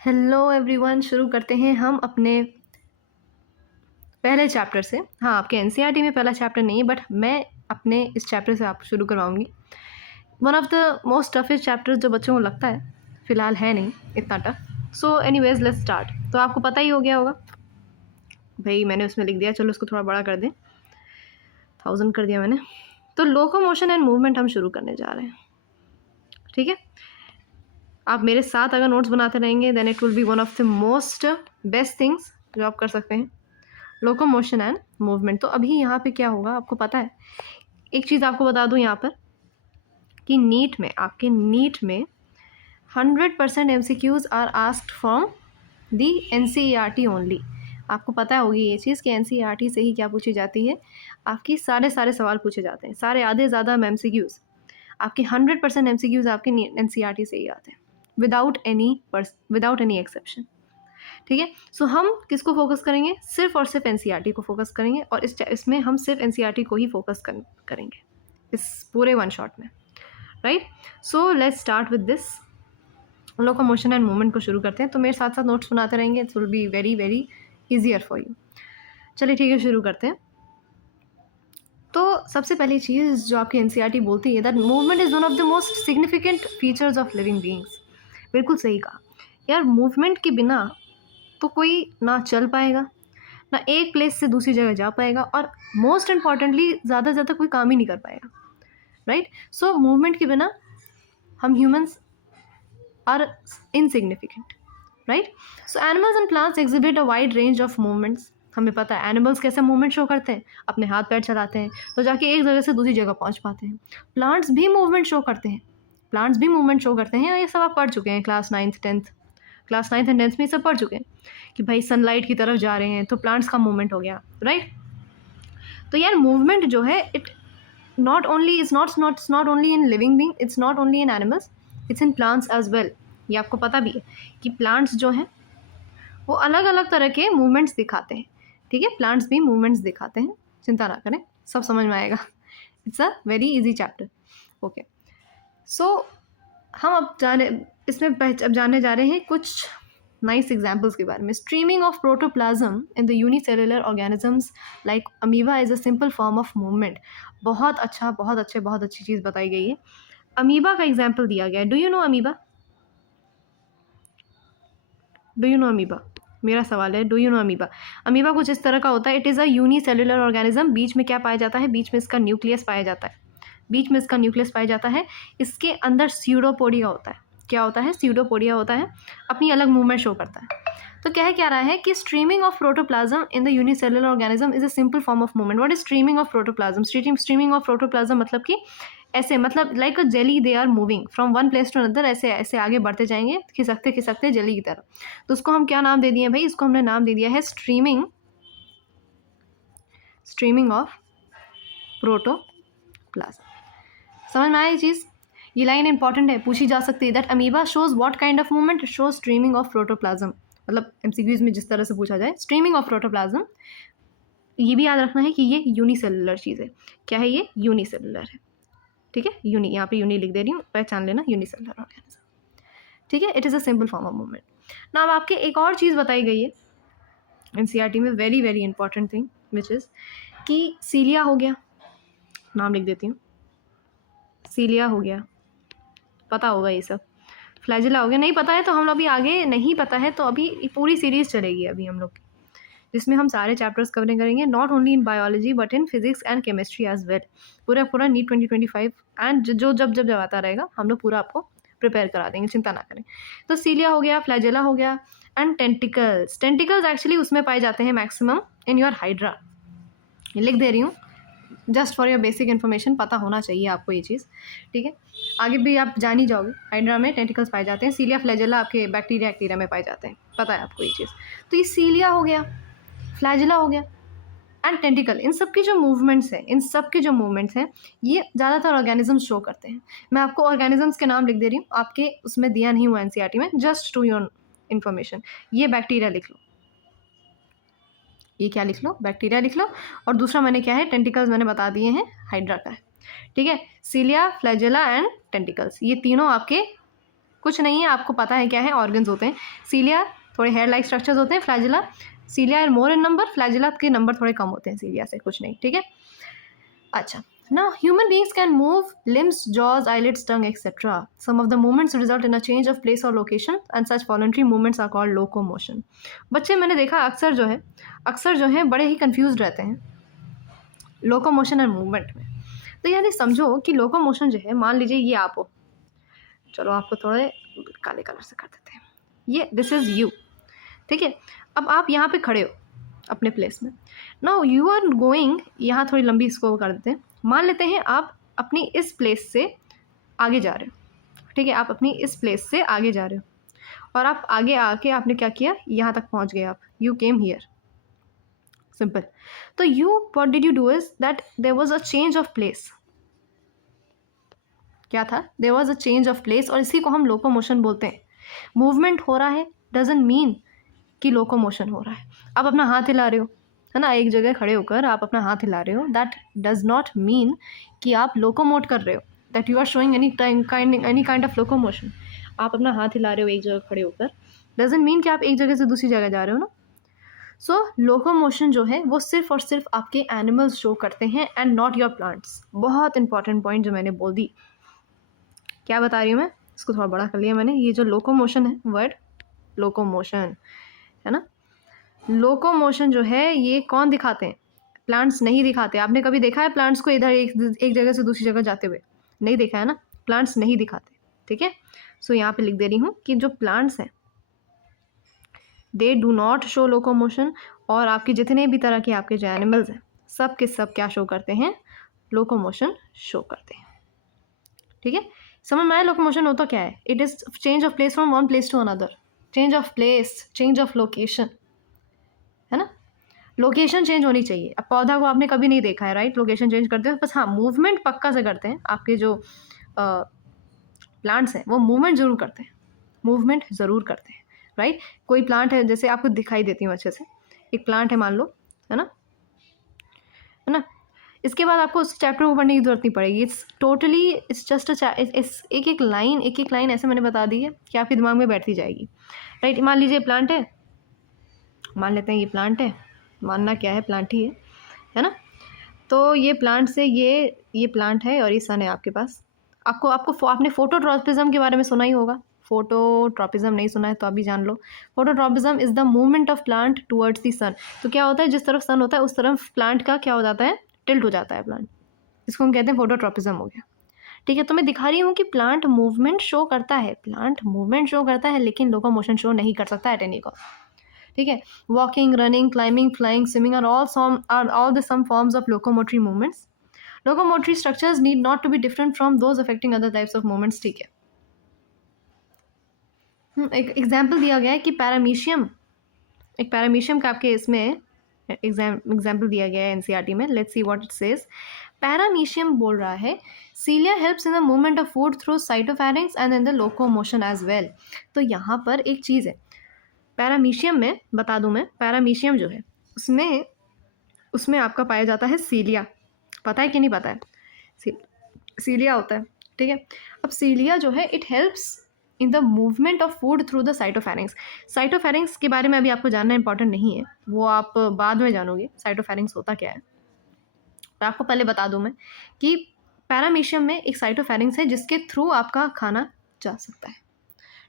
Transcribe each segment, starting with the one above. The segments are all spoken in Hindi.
हेलो एवरीवन, शुरू करते हैं हम अपने पहले चैप्टर से। हाँ, आपके एनसीईआरटी में पहला चैप्टर नहीं है, बट मैं अपने इस चैप्टर से आप शुरू करवाऊँगी। One of the most toughest chapters जो बच्चों को लगता है, फ़िलहाल है नहीं इतना tough. So anyways let's start. तो आपको पता ही हो गया होगा भाई, मैंने उसमें लिख दिया, चलो उसको थोड़ा बड़ा कर दें, 1000 कर दिया मैंने। तो लोकोमोशन एंड मूवमेंट हम शुरू करने जा रहे हैं, ठीक है। आप मेरे साथ अगर नोट्स बनाते रहेंगे then it will be one of the most best things जो आप कर सकते हैं, लोकोमोशन एंड मूवमेंट। तो अभी यहाँ पे क्या होगा आपको पता है। एक चीज़ आपको बता दूँ यहाँ पर कि आपके नीट में 100% MCQs are asked from the NCERT only. आपको पता होगी ये चीज़ कि NCERT से ही क्या पूछी जाती है, आपकी सारे सवाल पूछे जाते हैं, सारे आधे ज़्यादा MCQs आपके 100% MCQs आपके NCERT से ही आते हैं, विदाउट एनी एक्सेप्शन, ठीक है। सो हम किसको फोकस करेंगे, सिर्फ और सिर्फ एनसीईआरटी को फोकस करेंगे, और इसमें हम सिर्फ एनसीईआरटी को ही फोकस करेंगे इस पूरे वन शॉट में, right. So let's start with this. Locomotion and movement को शुरू करते हैं। तो मेरे साथ साथ नोट्स बनाते रहेंगे, it will be very very easier for you. चलिए ठीक है, शुरू करते हैं। तो सबसे पहली चीज़ जो आपकी एनसीईआरटी बोलती है that movement is one of the most significant features of living beings. बिल्कुल सही कहा यार, मूवमेंट के बिना तो कोई ना चल पाएगा, ना एक प्लेस से दूसरी जगह जा पाएगा, और मोस्ट इम्पॉर्टेंटली ज़्यादा से ज़्यादा कोई काम ही नहीं कर पाएगा, राइट। सो मूवमेंट के बिना हम humans are insignificant, right. So animals and plants exhibit a wide range of movements. हमें पता है एनिमल्स कैसे मूवमेंट शो करते हैं, अपने हाथ पैर चलाते हैं तो जाके एक जगह से दूसरी जगह पहुंच पाते हैं। प्लांट्स भी मूवमेंट शो करते हैं, और ये सब आप पढ़ चुके हैं क्लास 9th एंड 10th में ये सब पढ़ चुके हैं कि भाई सनलाइट की तरफ जा रहे हैं तो प्लांट्स का मूवमेंट हो गया, राइट। तो यार मूवमेंट जो है it not only in living being, it's not only in animals, it's in plants as well. ये आपको पता भी है कि प्लांट्स जो हैं वो अलग अलग तरह के मूवमेंट्स दिखाते हैं, ठीक है। प्लांट्स भी मूवमेंट्स दिखाते हैं, चिंता ना करें, सब समझ में आएगा। It's a very easy chapter, okay. So हम अब जानने जा रहे हैं कुछ नाइस एग्जाम्पल्स के बारे में। Streaming of protoplasm in the unicellular organisms like amoeba is a simple form of movement. बहुत अच्छी चीज़ बताई गई है। अमीबा का एग्जाम्पल दिया गया है। Do you know amoeba? मेरा सवाल है, do you know amoeba? Amoeba कुछ इस तरह का होता है। It is a unicellular organism. बीच में क्या पाया जाता है, बीच में इसका न्यूक्लियस पाया जाता है। इसके अंदर स्यूडोपोडिया होता है। क्या होता है? स्यूडोपोडिया होता है, अपनी अलग मूवमेंट शो करता है। तो क्या रहा है कि streaming of protoplasm in the unicellular organism is a simple form of movement. What is streaming of protoplasm? Streaming of protoplasm मतलब कि ऐसे, मतलब like a jelly, they are moving from one place to another, ऐसे आगे बढ़ते जाएंगे खिसकते जेली की तरह। तो उसको हम क्या नाम दे दिए भाई? इसको हमने नाम दे दिया है स्ट्रीमिंग ऑफ प्रोटोप्लाज्म। समझ में आया ये चीज़? ये लाइन इंपॉर्टेंट है, पूछी जा सकती है। That amoeba shows what kind of movement? Shows streaming of protoplasm. मतलब एमसीक्यूज में जिस तरह से पूछा जाए, स्ट्रीमिंग ऑफ प्रोटोप्लाज्म। ये भी याद रखना है कि ये यूनिसेलुलर चीज़ है। क्या है ये? यूनिसेलुलर है, ठीक है। यहाँ पे यूनी लिख दे रही हूँ, पहचान लेना, यूनिसेलुलर ऑर्गेनिज्म, ठीक है। It is a simple form of movement. ना अब आपके एक और चीज़ बताई गई है एनसीईआरटी में, very very important thing, which is कि सीलिया हो गया, नाम लिख देती हूँ, सीलिया हो गया, पता होगा ये सब। फ्लैजिला हो गया, नहीं पता है तो हम लोग अभी आगे, नहीं पता है तो अभी पूरी सीरीज़ चलेगी अभी हम लोग की, जिसमें हम सारे चैप्टर्स कवर करेंगे, not only in biology but in physics and chemistry as well. पूरा नीट 2025 एंड जो जब आता रहेगा हम लोग पूरा आपको प्रिपेयर करा देंगे, चिंता ना करें। तो सीलिया हो गया, फ्लैजिला हो गया, एंड टेंटिकल्स एक्चुअली उसमें पाए जाते हैं मैक्सिमम इन योर हाइड्रा। लिख दे रही हूँ just for your basic information, पता होना चाहिए आपको ये चीज़, ठीक है। आगे भी आप जान ही जाओगे, हाइड्रा में टेंटिकल्स पाए जाते हैं, सीलिया फ्लैजिला आपके बैक्टीरिया में पाए जाते हैं, पता है आपको ये चीज़। तो ये सीलिया हो गया, फ्लैजिला हो गया एंड टेंटिकल, इन सब की जो मूवमेंट्स हैं ये ज़्यादातर ऑर्गेनिजम्स शो करते हैं। मैं आपको ऑर्गेनिजम्स के नाम लिख दे रही हूँ, आपके उसमें दिया नहीं हुआ एनसीईआरटी में, जस्ट टू योर इन्फॉर्मेशन। ये बैक्टीरिया लिख लो, ये क्या लिख लो? बैक्टीरिया लिख लो। और दूसरा मैंने क्या है, टेंटिकल्स मैंने बता दिए हैं, हाइड्रा का है, ठीक है। सीलिया, फ्लैजिला एंड टेंटिकल्स, ये तीनों आपके कुछ नहीं है, आपको पता है क्या है, ऑर्गन्स होते हैं। सीलिया थोड़े हेयर लाइक स्ट्रक्चर्स होते हैं, flagella cilia are more in number, flagella के नंबर थोड़े कम होते हैं सीलिया से, कुछ नहीं, ठीक है। अच्छा, now human beings can move limbs, jaws, eyelids, tongue, etc. Some of the movements result in a change of place or location, and such voluntary movements are called locomotion. बच्चे मैंने देखा अक्सर जो है बड़े ही कंफ्यूज रहते हैं लोकोमोशन और मूवमेंट में। तो यानी समझो कि लोकोमोशन जो है, मान लीजिए ये आप हो, चलो आपको थोड़े काले कलर से कर देते हैं, ये दिस इज़ यू, ठीक है। अब आप यहाँ पे खड़े हो अपने प्लेस में, नाउ यू आर गोइंग, यहाँ थोड़ी लंबी इसको कर देते हैं, मान लेते हैं आप अपनी इस प्लेस से आगे जा रहे हो, ठीक है, आप अपनी इस प्लेस से आगे जा रहे हो, और आप आगे आके आपने क्या किया, यहाँ तक पहुँच गए आप, यू केम हियर, सिंपल। तो you what did you do is that there was a change of place, क्या था, there was a change of place, और इसी को हम लोकोमोशन बोलते हैं। मूवमेंट हो रहा है डजंट मीन कि लोकोमोशन हो रहा है। आप अपना हाथ हिला रहे हो, है ना, एक जगह खड़े होकर आप अपना हाथ हिला रहे हो, दैट डज नॉट मीन कि आप लोकोमोट कर रहे हो, that you are showing any kind of locomotion. आप अपना हाथ हिला रहे हो एक जगह खड़े होकर, डजंट मीन कि आप एक जगह से दूसरी जगह जा रहे हो ना। सो लोकोमोशन जो है वो सिर्फ और सिर्फ आपके एनिमल्स शो करते हैं एंड नॉट योर प्लांट्स। बहुत इंपॉर्टेंट पॉइंट जो मैंने बोल दी, क्या बता रही हूँ मैं, इसको थोड़ा बड़ा कर लिया मैंने। ये जो लोकोमोशन है, वर्ड लोकोमोशन है ना, लोकोमोशन जो है ये कौन दिखाते हैं, प्लांट्स नहीं दिखाते। आपने कभी देखा है प्लांट्स को इधर एक जगह से दूसरी जगह जाते हुए, नहीं देखा है ना, प्लांट्स नहीं दिखाते, ठीक है। सो यहाँ पे लिख दे रही हूँ कि जो प्लांट्स हैं दे डू नॉट शो लोकोमोशन, और आपके जितने भी तरह के आपके जो एनिमल्स हैं सब के सब क्या शो करते हैं, लोकोमोशन शो करते हैं, ठीक है। समझ में आया लोकोमोशन होता क्या है, it is change of place from one place to another, change of place, change of location, है ना, लोकेशन चेंज होनी चाहिए। अब पौधा को आपने कभी नहीं देखा है, राइट, लोकेशन चेंज करते हो, बस हाँ मूवमेंट पक्का से करते हैं। आपके जो प्लांट्स हैं वो मूवमेंट ज़रूर करते हैं, मूवमेंट ज़रूर करते हैं, राइट। कोई प्लांट है, जैसे आपको दिखाई देती हूँ अच्छे से, एक प्लांट है मान लो, है ना, है ना, इसके बाद आपको उस चैप्टर को पढ़ने की जरूरत नहीं पड़ेगी, इट्स टोटली इट्स जस्ट एक एक लाइन ऐसे मैंने बता दी है कि आपके दिमाग में बैठती जाएगी, राइट। मान लीजिए प्लांट है, मान लेते हैं ये प्लांट है, मानना क्या है, प्लांट ही है ना। तो ये प्लांट से ये प्लांट है और ये सन है आपके पास। आपने फोटोट्रॉपिज्म के बारे में सुना ही होगा, फोटोट्रॉपिज्म नहीं सुना है तो अभी जान लो। Phototropism is the movement of plant towards the sun. तो क्या होता है, जिस तरफ सन होता है उस तरफ प्लांट का क्या हो जाता है, टिल्ट हो जाता है प्लांट, इसको हम कहते हैं फोटोट्रॉपिज्म हो गया, ठीक है। तो मैं दिखा रही हूँ कि प्लांट मूवमेंट शो करता है, प्लांट मूवमेंट शो करता है, लेकिन लोकोमोशन शो नहीं कर सकता एट एनी कॉस्ट, ठीक है। Walking, running, climbing, flying, swimming are all the some forms of locomotory movements. Locomotory structures need not to be different from those affecting other types of movements, ठीक है। एक एग्जाम्पल दिया गया है कि पैरामीशियम, एक पैरामीशियम का आपके इसमें एग्जाम्पल दिया गया है एनसीईआरटी में। Let's see what it says. Paramecium बोल रहा है cilia helps in the movement of food through cytopharynx and in the locomotion as well. तो यहाँ पर एक चीज़ है, पैरामीशियम में बता दूं मैं, पैरामीशियम जो है उसमें आपका पाया जाता है सीलिया, पता है कि नहीं पता है, सीलिया होता है, ठीक है। अब सीलिया जो है it helps in the movement of food through the cytopharynx. Cytopharynx के बारे में अभी आपको जानना इंपॉर्टेंट नहीं है, वो आप बाद में जानोगे साइटोफैरिंग्स होता क्या है। तो आपको पहले बता दूं मैं कि पैरामीशियम में एक साइटोफैरिंग्स है जिसके थ्रू आपका खाना जा सकता है,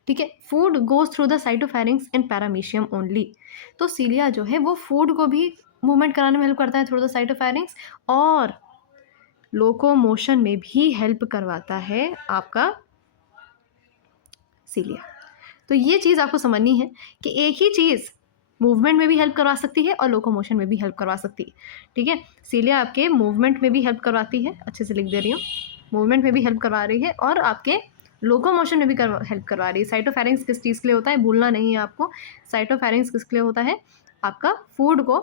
ठीक है। Food goes through the cytopharynx in paramecium only. तो सीलिया जो है वो फूड को भी मूवमेंट कराने में हेल्प करता है थ्रू द साइटोफैरिंग्स, और लोकोमोशन में भी हेल्प करवाता है आपका सीलिया। तो ये चीज़ आपको समझनी है कि एक ही चीज़ मूवमेंट में भी हेल्प करवा सकती है और लोकोमोशन में भी हेल्प करवा सकती है, ठीक है। सीलिया आपके मूवमेंट में भी हेल्प करवाती है, अच्छे से लिख दे रही हूँ, मूवमेंट में भी हेल्प करवा रही है और आपके लोकोमोशन में भी हेल्प करवा रही है। साइटोफैरिंग्स किस चीज़ के लिए होता है, भूलना नहीं है आपको, साइटोफैरिंग्स किसके लिए होता है, आपका फूड को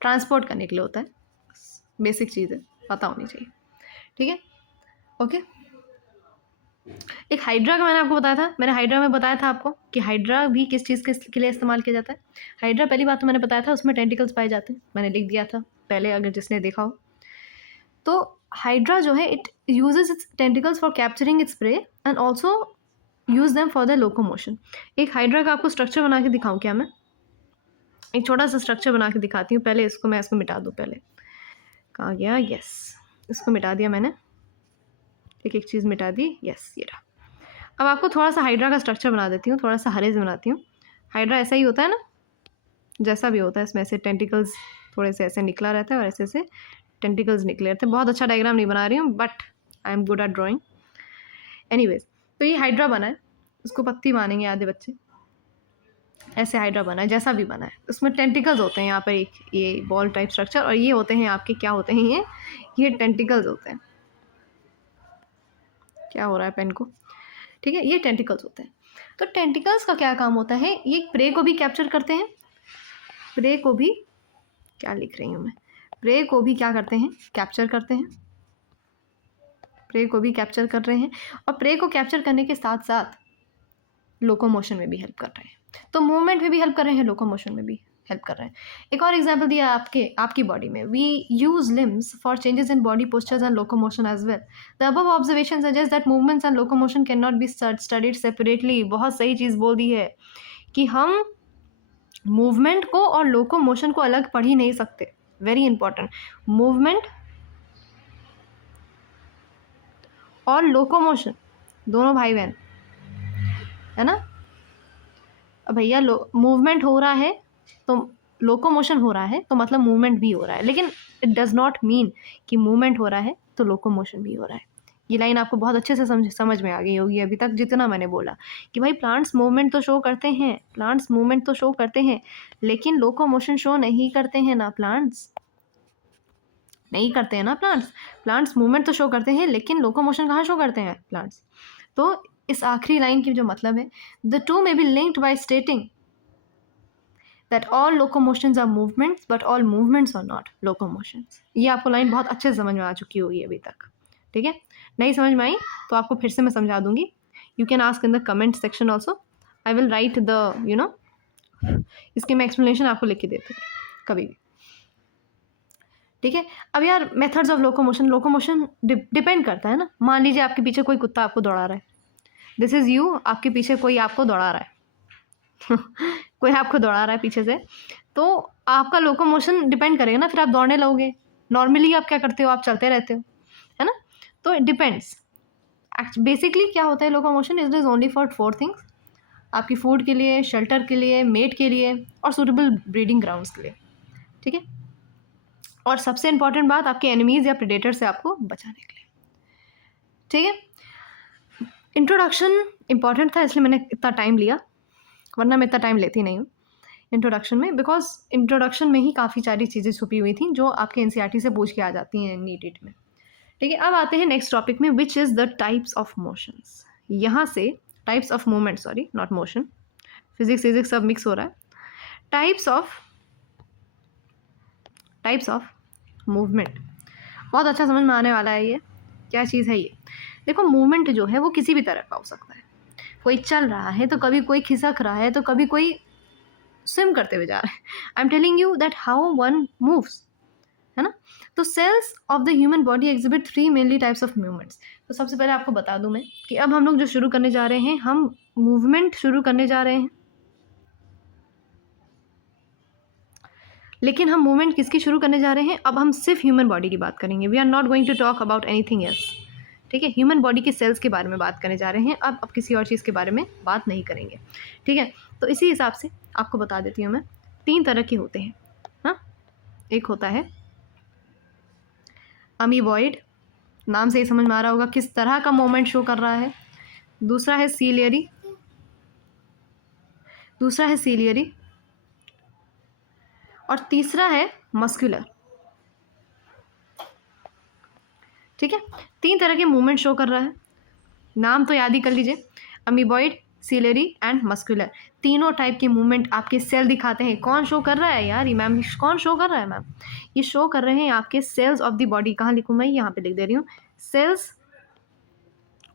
ट्रांसपोर्ट करने के लिए होता है। बेसिक चीज़ है, पता होनी चाहिए, ठीक है, ओके। एक हाइड्रा का मैंने आपको बताया था, मैंने हाइड्रा में बताया था आपको कि हाइड्रा भी किस चीज़ के लिए इस्तेमाल किया जाता है। हाइड्रा पहली बात तो मैंने बताया था उसमें टेंटिकल्स पाए जाते हैं, मैंने लिख दिया था पहले, अगर जिसने देखा हो। तो हाइड्रा जो है it uses it's tentacles for capturing its prey and also use them for the locomotion. एक हाइड्रा का आपको स्ट्रक्चर बना के दिखाऊं क्या मैं? एक छोटा सा स्ट्रक्चर बना के दिखाती हूँ। पहले इसको मैं इसको मिटा दूँ। पहले कहाँ गया? यस, इसको मिटा दिया मैंने, एक एक चीज़ मिटा दी। यस, ये रहा। अब आपको थोड़ा सा हाइड्रा का स्ट्रक्चर बना देती हूँ, थोड़ा सा हरे से बनाती हूँ। हाइड्रा ऐसा ही होता है ना, जैसा भी होता है, इसमें ऐसे टेंटिकल्स थोड़े से ऐसे निकला रहता है और ऐसे ऐसे टेंटिकल्स निकले रहते हैं। बहुत अच्छा डायग्राम नहीं बना रही हूँ, but I am good at drawing. Anyways, तो ये हाइड्रा बना है, इसको पत्ती मानेंगे आधे बच्चे। ऐसे हाइड्रा बना है, जैसा भी बना है, उसमें टेंटिकल्स होते हैं यहाँ पर, एक ये बॉल टाइप स्ट्रक्चर, और ये होते हैं आपके, क्या होते हैं ये टेंटिकल्स होते हैं। क्या हो रहा है पेन को? ठीक है, ये टेंटिकल्स होते हैं। तो टेंटिकल्स का क्या काम होता है? ये प्रे को भी कैप्चर करते हैं, प्रे को भी, क्या लिख रही हूँ मैं, प्रे को भी क्या करते हैं? कैप्चर करते हैं। प्रे को भी कैप्चर कर रहे हैं, और प्रे को कैप्चर करने के साथ साथ लोकोमोशन में भी हेल्प कर रहे हैं। तो मूवमेंट में भी हेल्प कर रहे हैं, लोकोमोशन में भी हेल्प कर रहे हैं। एक और एग्जांपल दिया आपकी बॉडी में, we use limbs for changes in body postures and locomotion as well. The above observation suggest that movements and locomotion can not be studied separately. बहुत सही चीज़ बोल दी है कि हम मूवमेंट को और लोकोमोशन को अलग पढ़ ही नहीं सकते। वेरी इंपॉर्टेंट, मूवमेंट और लोकोमोशन दोनों भाई बहन है ना। अब भैया मूवमेंट हो रहा है तो लोकोमोशन हो रहा है, तो मतलब मूवमेंट भी हो रहा है, लेकिन इट डज़ नॉट मीन कि मूवमेंट हो रहा है तो लोकोमोशन भी हो रहा है। ये लाइन आपको बहुत अच्छे से समझ में आ गई होगी अभी तक, जितना मैंने बोला कि भाई प्लांट्स मूवमेंट तो शो करते हैं, प्लांट्स मूवमेंट तो शो करते हैं, लेकिन लोकोमोशन शो नहीं करते हैं ना, प्लांट्स नहीं करते हैं ना। प्लांट्स मूवमेंट तो शो करते हैं, लेकिन लोकोमोशन कहाँ शो करते हैं? प्लांट्स। तो इस आखिरी लाइन की जो मतलब है, the two may be linked by stating that all locomotions are movements but all movements are not locomotions. ये आपको लाइन बहुत अच्छे से समझ में आ चुकी होगी अभी तक, ठीक है? नहीं समझ में आई तो आपको फिर से मैं समझा दूंगी। You can ask in the comment section also, I will write the इसकी मैं एक्सप्लेनेशन आपको लिख के देती हूँ कभी भी, ठीक है? अब यार मेथड्स ऑफ लोकोमोशन डिपेंड करता है ना। मान लीजिए आपके पीछे कोई कुत्ता आपको दौड़ा रहा है, दिस इज़ यू, आपके पीछे कोई आपको दौड़ा रहा है कोई आपको दौड़ा रहा है पीछे से, तो आपका लोकोमोशन डिपेंड करेगा ना, फिर आप दौड़ने लगोगे। नॉर्मली आप क्या करते हो? आप चलते रहते हो, है ना। तो इट डिपेंड्स। बेसिकली क्या होता है locomotion? It is only for 4 things, आपकी फूड के लिए, शेल्टर के लिए, मेट के लिए और सूटेबल ब्रीडिंग ग्राउंड्स के लिए, ठीक है? और सबसे इंपॉर्टेंट बात, आपके एनिमीज़ या प्रेडेटर से आपको बचाने के लिए, ठीक है? इंट्रोडक्शन इंपॉर्टेंट था, इसलिए मैंने इतना टाइम लिया, वरना मैं इतना टाइम लेती नहीं हूँ इंट्रोडक्शन में, बिकॉज इंट्रोडक्शन में ही काफ़ी सारी चीज़ें छुपी हुई थी जो आपके एनसीईआरटी से पूछ के आ जाती हैं नीट में, ठीक है? अब आते हैं नेक्स्ट टॉपिक में, which is the types of motions. यहाँ से types of movement, sorry not motion, physics सब मिक्स हो रहा है। टाइप्स ऑफ मूवमेंट, बहुत अच्छा समझ में आने वाला है। ये क्या चीज़ है? ये देखो, मूवमेंट जो है वो किसी भी तरह का हो सकता है। कोई चल रहा है तो कभी कोई खिसक रहा है, तो कभी कोई स्विम करते हुए जा रहा है। I am telling you that how one moves, है ना। तो cells of the human body exhibit 3 mainly types of movements. तो सबसे पहले आपको बता दूं मैं कि अब हम लोग जो शुरू करने जा रहे हैं, हम मूवमेंट शुरू करने जा रहे हैं, लेकिन हम मूवमेंट किसकी शुरू करने जा रहे हैं? अब हम सिर्फ ह्यूमन बॉडी की बात करेंगे। We are not going to talk about anything else, ठीक है? ह्यूमन बॉडी के सेल्स के बारे में बात करने जा रहे हैं। अब किसी और चीज़ के बारे में बात नहीं करेंगे, ठीक है? तो इसी हिसाब से आपको बता देती हूँ मैं, 3 तरह के होते हैं, हाँ। एक होता है अमीबॉइड, नाम से ही समझ में आ रहा होगा किस तरह का मूवमेंट शो कर रहा है। दूसरा है सीलियरी, और तीसरा है मस्कुलर, ठीक है? 3 तरह के मूवमेंट शो कर रहा है, नाम तो याद ही कर लीजिए, अमीबॉइड, सीलरी एंड मस्कुलर। तीनों टाइप के मूवमेंट आपके सेल दिखाते हैं। कौन शो कर रहा है यार? ये मैम कौन शो कर रहा है? मैम ये शो कर रहे हैं आपके सेल्स ऑफ द बॉडी। कहाँ लिखूँ मैं? यहाँ पे लिख दे रही हूँ, सेल्स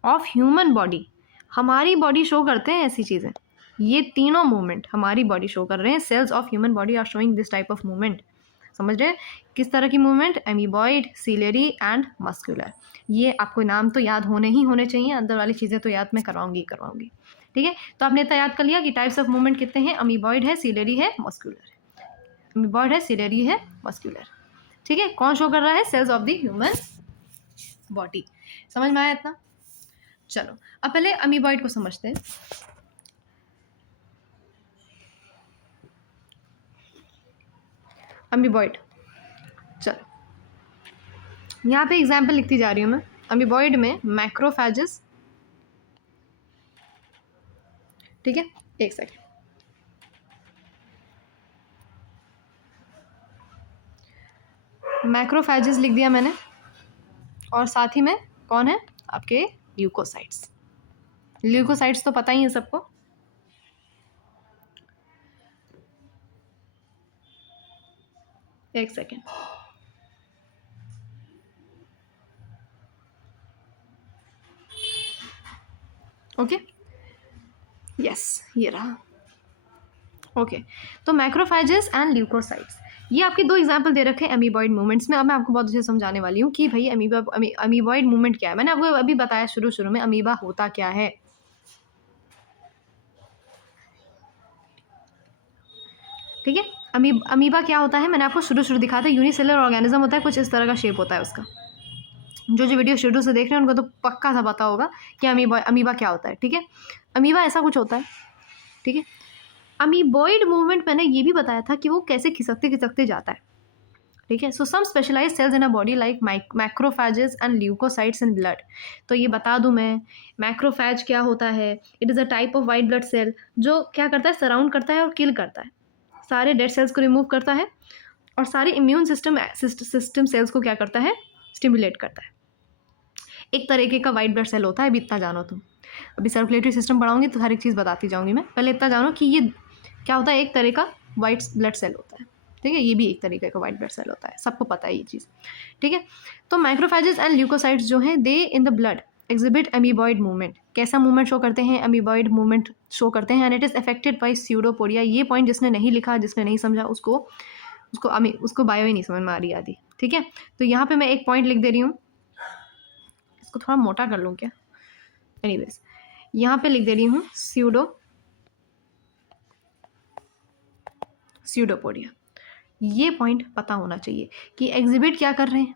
ऑफ ह्यूमन बॉडी। हमारी बॉडी शो करते हैं ऐसी चीज़ें। ये तीनों मूवमेंट हमारी बॉडी शो कर रहे हैं। Cells of human body are showing this type of movement. समझ रहे हैं किस तरह की movement, amoeboid, ciliary and muscular. ये आपको नाम तो याद होने ही होने चाहिए, अंदर वाली चीज़ें तो याद मैं करवाऊंगी। ठीक है, तो आपने इतना याद कर लिया कि टाइप्स ऑफ मूवमेंट कितने हैं, अमीबॉइड है, सीलियरी है, मस्कुलर है। अमीबॉइड है, सीलियरी है, मस्कुलर। ठीक है, कौन शो कर रहा है, cells of the human body. समझ में आया इतना? चलो अब पहले अमीबॉइड को समझते हैं। अमीबॉइड, चलो यहाँ पे एग्जाम्पल लिखती जा रही हूँ मैं। अमीबॉइड में मैक्रोफेजेस, ठीक है, एक सेकेंड, मैक्रोफेजेस लिख दिया मैंने, और साथ ही में कौन है आपके ल्यूकोसाइट्स। ल्यूकोसाइट्स तो पता ही है सबको। एक सेकेंड, ओके, यस ये रहा। ओके, तो मैक्रोफेजेस एंड ल्यूकोसाइट्स, ये आपके दो एग्जाम्पल दे रखे हैं अमीबॉइड मूवमेंट्स में। अब मैं आपको बहुत अच्छे से समझाने वाली हूँ कि भाई अमीबॉइड मूवमेंट क्या है। मैंने आपको अभी बताया शुरू में अमीबा होता क्या है। ठीक है, अमीबा क्या होता है, मैंने आपको शुरू दिखाया था। यूनिसेलुलर ऑर्गेनिज्म होता है, कुछ इस तरह का शेप होता है उसका। जो वीडियो शुरू से देख रहे हैं उनको तो पक्का सा पता होगा कि अमीबा क्या होता है। ठीक है, अमीबा ऐसा कुछ होता है। ठीक है, अमीबॉइड मूवमेंट मैंने ये भी बताया था कि वो कैसे खिसकते जाता है। ठीक है, so some specialise cells in a body like macrophages and leucocytes in blood. तो ये बता दूं मैं, मैक्रोफेज क्या होता है, it is a type of white blood cell जो क्या करता है, सराउंड करता है और किल करता है, सारे डेड सेल्स को रिमूव करता है और सारे इम्यून सिस्टम सेल्स को क्या करता है, स्टिमुलेट करता है। एक तरीके का वाइट ब्लड सेल होता है, अभी इतना जानो तुम। अभी सर्कुलेटरी सिस्टम पढ़ाऊंगी तो हर एक चीज़ बताती जाऊंगी मैं, पहले इतना जानो कि ये क्या होता है, एक तरह का वाइट ब्लड सेल होता है। ठीक है, ये भी एक तरीके का वाइट ब्लड सेल होता है, सबको पता है ये चीज़। ठीक है, तो मैक्रोफेजेस एंड ल्यूकोसाइट्स जो हैं, they in the blood exhibit amoeboid movement. कैसा मूवमेंट शो करते हैं, अमीबॉइड मूवमेंट शो करते हैं, and it is effected by pseudopodia. ये पॉइंट जिसने नहीं लिखा, जिसने नहीं समझा, उसको बायो ही नहीं समझ में आ रही आदि। ठीक है, तो यहाँ पे मैं एक पॉइंट लिख दे रही हूँ, इसको थोड़ा मोटा कर लूँ क्या, एनीवेज यहाँ पे लिख दे रही हूँ स्यूडोपोडिया। ये पॉइंट पता होना चाहिए कि एग्जिबिट क्या कर रहे हैं।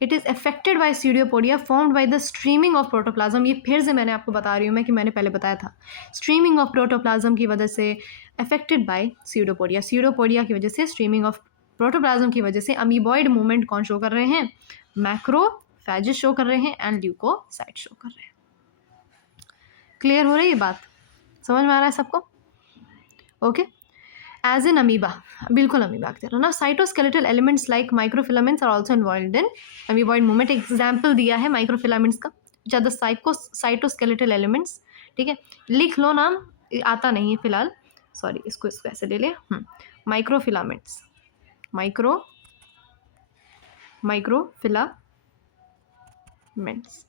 It is effected by pseudopodia formed by the streaming of protoplasm. ये फिर से मैंने आपको बता रही हूँ मैं कि मैंने पहले बताया था, स्ट्रीमिंग ऑफ प्रोटोप्लाज्म की वजह से अफेक्टेड बाय स्यूडोपोडिया। स्यूडोपोडिया की वजह से, स्ट्रीमिंग ऑफ प्रोटोप्लाज्म की वजह से अमीबॉइड मूवमेंट कौन शो कर रहे हैं, मैक्रोफेजेस शो कर रहे हैं एंड ल्यूकोसाइट शो कर रहे हैं। क्लियर हो रही है बात, समझ में आ रहा है सबको? ओके, एज इन अमीबा, बिल्कुल अमीबा की तरह ना। Cytoskeletal elements like microfilaments are also involved in amoeboid movement. Example दिया है माइक्रोफिलामेंट्स का, ज़्यादा साइटोस्केलेटल एलिमेंट्स। ठीक है, लिख लो नाम, आता नहीं है फिलहाल, सॉरी, इसको ऐसे ले लिया। Microfilaments, microfilaments.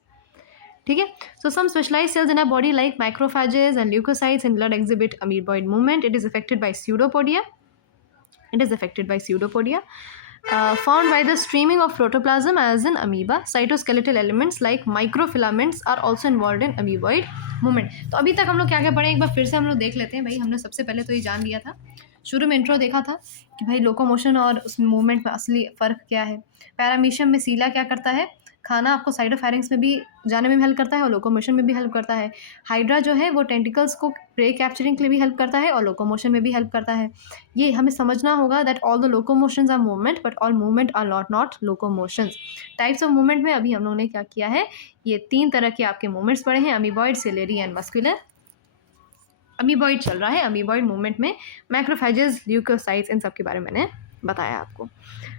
ठीक है, so some specialised cells in a body like macrophages and leucocytes in blood exhibit amoeboid movement. It is affected by pseudopodia formed by the streaming of protoplasm as in amoeba. Cytoskeletal elements like microfilaments are also involved in amoeboid movement. तो अभी तक हम लोग क्या क्या पढ़े, एक बार फिर से हम लोग देख लेते हैं। भाई हमने सबसे पहले तो ये जान लिया था, शुरू में इंट्रो देखा था कि भाई लोकोमोशन और उस मूवमेंट में असली फ़र्क क्या है। पैरामीशियम में सीला क्या करता है, खाना आपको साइडोफैरिंग्स में भी जाने में भी हेल्प करता है और लोकोमोशन में भी हेल्प करता है। हाइड्रा जो है वो टेंटिकल्स को प्रे कैप्चरिंग के लिए भी हेल्प करता है और लोकोमोशन में भी हेल्प करता है। ये हमें समझना होगा that all the locomotions are movement but all movement are not locomotions. Types of movement में अभी हम लोगों ने क्या किया है, ये 3 तरह के आपके मूवमेंट्स पढ़े हैं, amoeboid, ciliary and muscular. Amoeboid चल रहा है, अमीबॉइड मूवमेंट में मैक्रोफेजेस, ल्यूकोसाइट्स, इन सब के बारे में मैंने बताया आपको।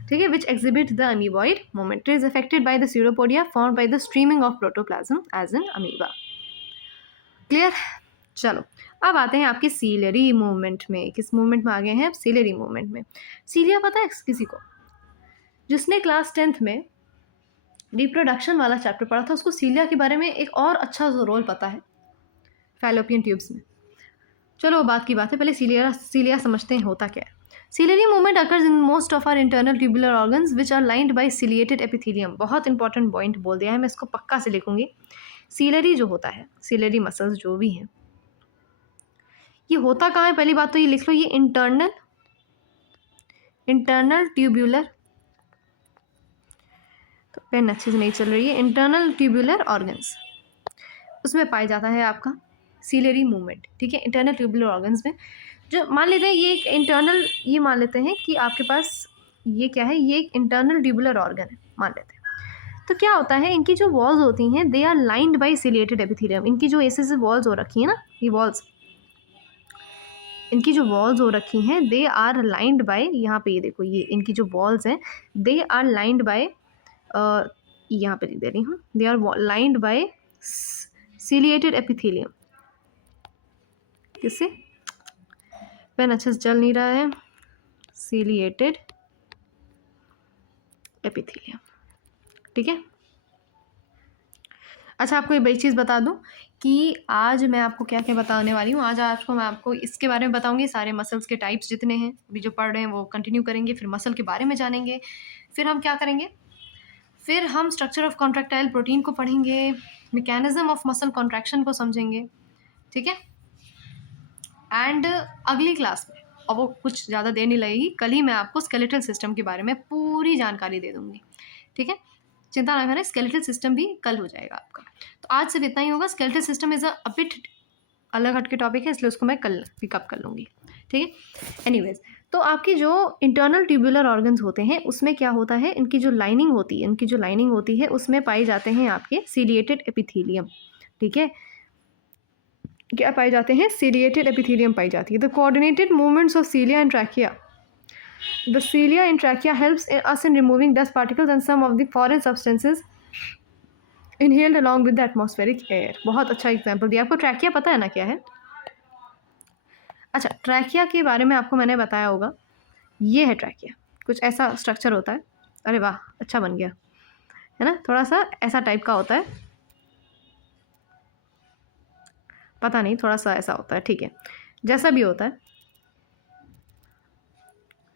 ठीक है, which exhibit the amoeboid movement is affected by the pseudopodia formed by the streaming of protoplasm as in amoeba. Clear? चलो अब आते हैं आपके सीलरी मूवमेंट में। किस मूवमेंट में आ गए हैं? सीलरी मूवमेंट में। सीलिया पता है किसी को? जिसने क्लास 10th में रिप्रोडक्शन वाला चैप्टर पढ़ा था उसको सीलिया के बारे में एक और अच्छा रोल पता है फैलोपियन ट्यूब्स में। चलो बात की बात है, पहले सीलिया समझते हैं होता क्या है। Ciliary movement occurs in most of our internal tubular organs which are lined by ciliated epithelium. बहुत इंपॉर्टेंट पॉइंट बोल दिया है, मैं इसको पक्का से लिखूंगी। सीलरी जो होता है, सीलरी मसल्स जो भी हैं, ये होता कहाँ है? पहली बात तो ये लिख लो, ये इंटरनल ट्यूब्यूलर, तो पेन अच्छे से नहीं चल रही है, इंटरनल ट्यूब्यूलर ऑर्गन्स, उसमें पाया जाता है आपका सीलरी मूवमेंट। ठीक है, इंटरनल ट्यूबुलर ऑर्गन्स में जो मान लेते हैं ये एक इंटरनल, ये मान लेते हैं कि आपके पास ये क्या है, ये एक इंटरनल ट्यूबुलर ऑर्गन है मान लेते हैं। तो क्या होता है, इनकी जो वॉल्स होती हैं they are lined by ciliated epithelium. इनकी जो ऐसे वॉल्स हो रखी है ना, ये वॉल्स, इनकी जो वॉल्स हो रखी हैं दे आर लाइंड बाय, यहाँ पे ये देखो, ये इनकी जो वॉल्स हैं दे आर लाइंड बाय, यहाँ पे लिख दे रही हूँ, they are lined by ciliated epithelium. किससे? पेन अच्छे से चल नहीं रहा है। Ciliated epithelium. ठीक है, अच्छा आपको एक बड़ी चीज़ बता दूं कि आज मैं आपको क्या क्या बताने वाली हूँ। आज मैं आपको इसके बारे में बताऊंगी, सारे मसल्स के टाइप्स जितने हैं अभी जो पढ़ रहे हैं वो कंटिन्यू करेंगे, फिर मसल के बारे में जानेंगे, फिर हम क्या करेंगे, फिर हम स्ट्रक्चर ऑफ कॉन्ट्रैक्टाइल प्रोटीन को पढ़ेंगे, मैकेनिज्म ऑफ मसल कॉन्ट्रैक्शन को समझेंगे। ठीक है, एंड अगली क्लास में, और वो कुछ ज़्यादा देर नहीं लगेगी, कल ही मैं आपको स्केलेटल सिस्टम के बारे में पूरी जानकारी दे दूँगी। ठीक है, चिंता ना करें, स्केलेटल सिस्टम भी कल हो जाएगा आपका। तो आज सिर्फ इतना ही होगा। Skeletal system is a bit अलग हट के टॉपिक है, इसलिए उसको मैं कल पिकअप कर लूँगी। ठीक है, एनीवेज, तो आपकी जो इंटरनल ट्यूबुलर ऑर्गन्स होते हैं उसमें क्या होता है, इनकी जो लाइनिंग होती है, उसमें पाए जाते हैं आपके सीलिएटेड एपिथेलियम। ठीक है, क्या पाए जाते हैं? सीलिएटेड एपिथेलियम पाई जाती है। The coordinated movements of cilia and trachea, the cilia in trachea helps us in removing dust particles and some of the foreign substances inhaled along with the atmospheric air. बहुत अच्छा एग्जाम्पल दिया आपको। ट्रैकिया पता है ना क्या है? अच्छा, ट्रैकिया के बारे में आपको मैंने बताया होगा, ये है ट्रैकिया, कुछ ऐसा स्ट्रक्चर होता है। अरे वाह, अच्छा बन गया है ना, थोड़ा सा ऐसा टाइप का होता है, पता नहीं, थोड़ा सा ऐसा होता है। ठीक है, जैसा भी होता है,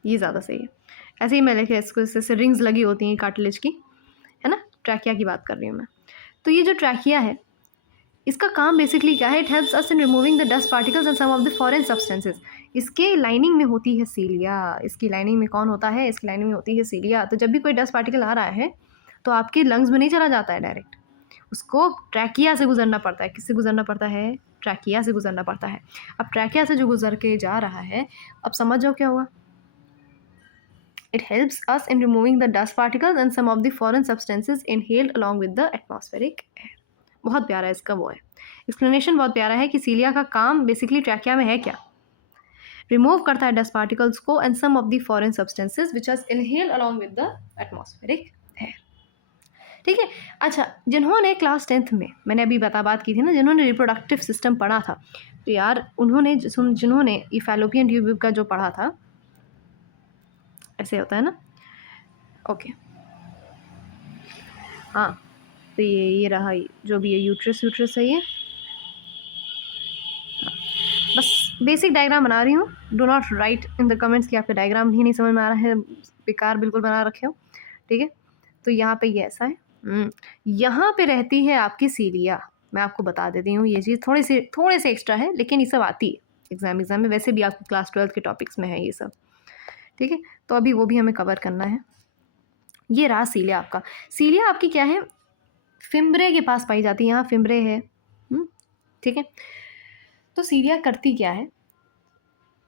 ये ज़्यादा सही है। ऐसे ही मैं लिखे, इसको जैसे रिंग्स लगी होती हैं कार्टिलेज की, है ना, ट्रैकिया की बात कर रही हूँ मैं। तो ये जो ट्रैकिया है, इसका काम बेसिकली क्या है? It helps us in removing the dust particles and some of the foreign substances. इसके लाइनिंग में होती है सीलिया। इसकी लाइनिंग में कौन होता है? इसकी लाइनिंग में होती है सीलिया। तो जब भी कोई डस्ट पार्टिकल आ रहा है तो आपके लंग्स में नहीं चला जाता है डायरेक्ट, उसको ट्रैकिया से गुजरना पड़ता है। किससे गुजरना पड़ता है? ट्रैकिया से गुजरना पड़ता है। अब ट्रैकिया से जो गुजर के जा रहा है, अब समझ जाओ क्या हुआ। It helps us in removing the dust particles and some of the foreign substances inhaled along with the atmospheric air. बहुत प्यारा इसका वो है, एक्सप्लेनेशन बहुत प्यारा है कि सीलिया का काम बेसिकली ट्रैकिया में है क्या, रिमूव करता है डस्ट पार्टिकल्स को and some of the foreign substances which are inhaled along with the atmospheric air. ठीक है, अच्छा, जिन्होंने क्लास 10th में, मैंने अभी बात की थी ना, जिन्होंने रिप्रोडक्टिव सिस्टम पढ़ा था, तो यार उन्होंने जिन्होंने ये फैलोपियन ट्यूब का जो पढ़ा था, ऐसे होता है ना, ओके, हाँ, तो ये रहा, जो भी ये यूट्रस है, ये बस बेसिक डायग्राम बना रही हूँ। Do not right in the comments कि आपका डायग्राम ही नहीं समझ में आ रहा है, बेकार बिल्कुल बना रखे हो। ठीक है, तो यहाँ पे ये ऐसा है, यहाँ पे रहती है आपकी सीलिया। मैं आपको बता देती हूँ, ये चीज़ थोड़े से एक्स्ट्रा है, लेकिन ये सब आती है एग्जाम में, वैसे भी आपको क्लास 12 के टॉपिक्स में है ये सब। ठीक है, तो अभी वो भी हमें कवर करना है। ये रहा सीलिया आपका। सीलिया आपकी क्या है? फिम्ब्रे के पास पाई जाती है, यहाँ फिम्ब्रे है। ठीक है, तो सीलिया करती क्या है?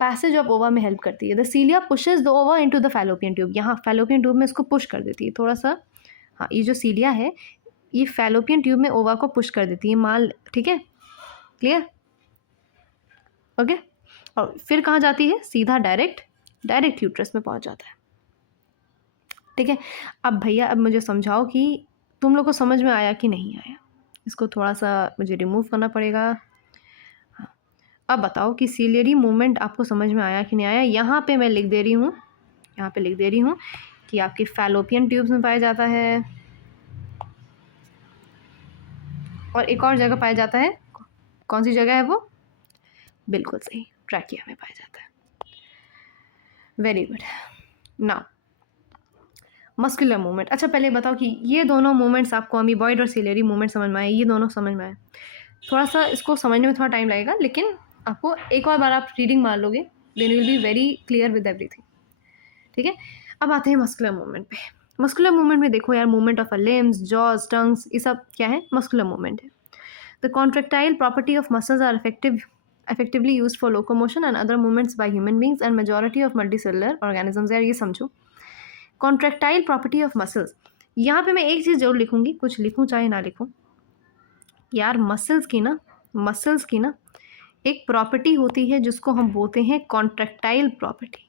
पैसेज ऑफ ओवा में हेल्प करती है। द सीलिया पुशेस द ओवा इनटू द फैलोपियन ट्यूब। यहाँ फैलोपियन ट्यूब में इसको पुश कर देती है थोड़ा सा। हाँ, ये जो सीलिया है ये फैलोपियन ट्यूब में ओवा को पुश कर देती है, माल। ठीक है, क्लियर, ओके। और फिर कहाँ जाती है? सीधा डायरेक्ट यूट्रस में पहुँच जाता है। ठीक है, अब भैया अब मुझे समझाओ कि तुम लोग को समझ में आया कि नहीं आया। इसको थोड़ा सा मुझे रिमूव करना पड़ेगा। हाँ, अब बताओ कि सीलियरी मूवमेंट आपको समझ में आया कि नहीं आया। यहाँ पे मैं लिख दे रही हूँ, कि आपके फैलोपियन ट्यूब्स में पाया जाता है, और एक और जगह पाया जाता है। कौन सी जगह है वो? बिल्कुल सही, ट्रैकिया में पाया जाता है। Very good. Now muscular movement. अच्छा पहले बताओ कि ये दोनों मूवमेंट्स आपको अमीबॉइड और सिलेरी मूवमेंट समझ में आए? ये दोनों समझ में आए? थोड़ा सा इसको समझने में थोड़ा टाइम लगेगा, लेकिन आपको एक और बार आप रीडिंग मार लोगे, then you will be very clear with everything. ठीक है, अब आते हैं मस्कुलर मूवमेंट पे। मस्कुलर मूवमेंट में देखो यार, movement of a limbs, jaws, tongues, ये सब क्या है? मस्कुलर मूवमेंट है। The contractile property of muscles are effectively used for locomotion and other movements by human beings and majority of multicellular organisms। यार ये समझो, कॉन्ट्रेक्टाइल प्रॉपर्टी ऑफ मसल्स, यहाँ पे मैं एक चीज़ जरूर लिखूंगी, कुछ लिखूं चाहे ना लिखूं यार, मसल्स की ना एक प्रॉपर्टी होती है जिसको हम बोलते हैं कॉन्ट्रेक्टाइल प्रॉपर्टी।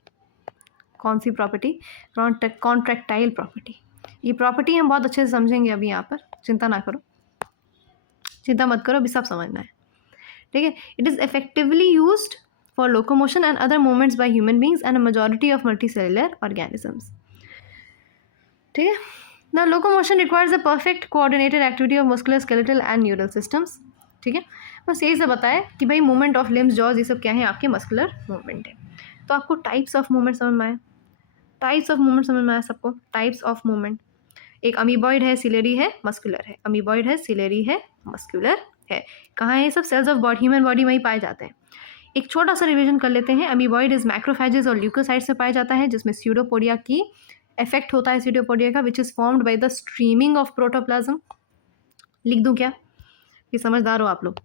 कौन सी प्रॉपर्टी? Contractile property. ये प्रॉपर्टी हम बहुत अच्छे से समझेंगे अभी यहाँ पर, चिंता ना करो, चिंता मत करो, अभी सब समझना है। ठीक है, it is effectively used for locomotion and other movements by human beings and a majority of multicellular organisms. ठीक है ना, locomotion requires a perfect coordinated activity of muscular skeletal and neural systems. ठीक है, बस यही से बताया कि भाई मूवमेंट ऑफ लिम्स, जॉज, ये सब क्या है? आपके मस्कुलर मूवमेंट है। तो आपको टाइप्स ऑफ मूवमेंट समझ में आया? टाइप्स ऑफ मूवमेंट समझ में आया सबको? टाइप्स ऑफ मूवमेंट, एक अमीबॉइड है, सिलेरी है, मस्कुलर है। अमीबॉइड है, सिलेरी है, मस्कुलर है। कहाँ है ये सब? Cells of body, human body में ही पाए जाते हैं। एक छोटा सा रिवीजन कर लेते हैं। अमीबॉइड इज मैक्रोफेजेस और ल्यूकोसाइट्स में पाया जाता है, जिसमें स्यूडोपोडिया की इफेक्ट होता है, स्यूडोपोडिया का, which is formed by the streaming of protoplasm. लिख दूं क्या कि समझदार हो आप लोग?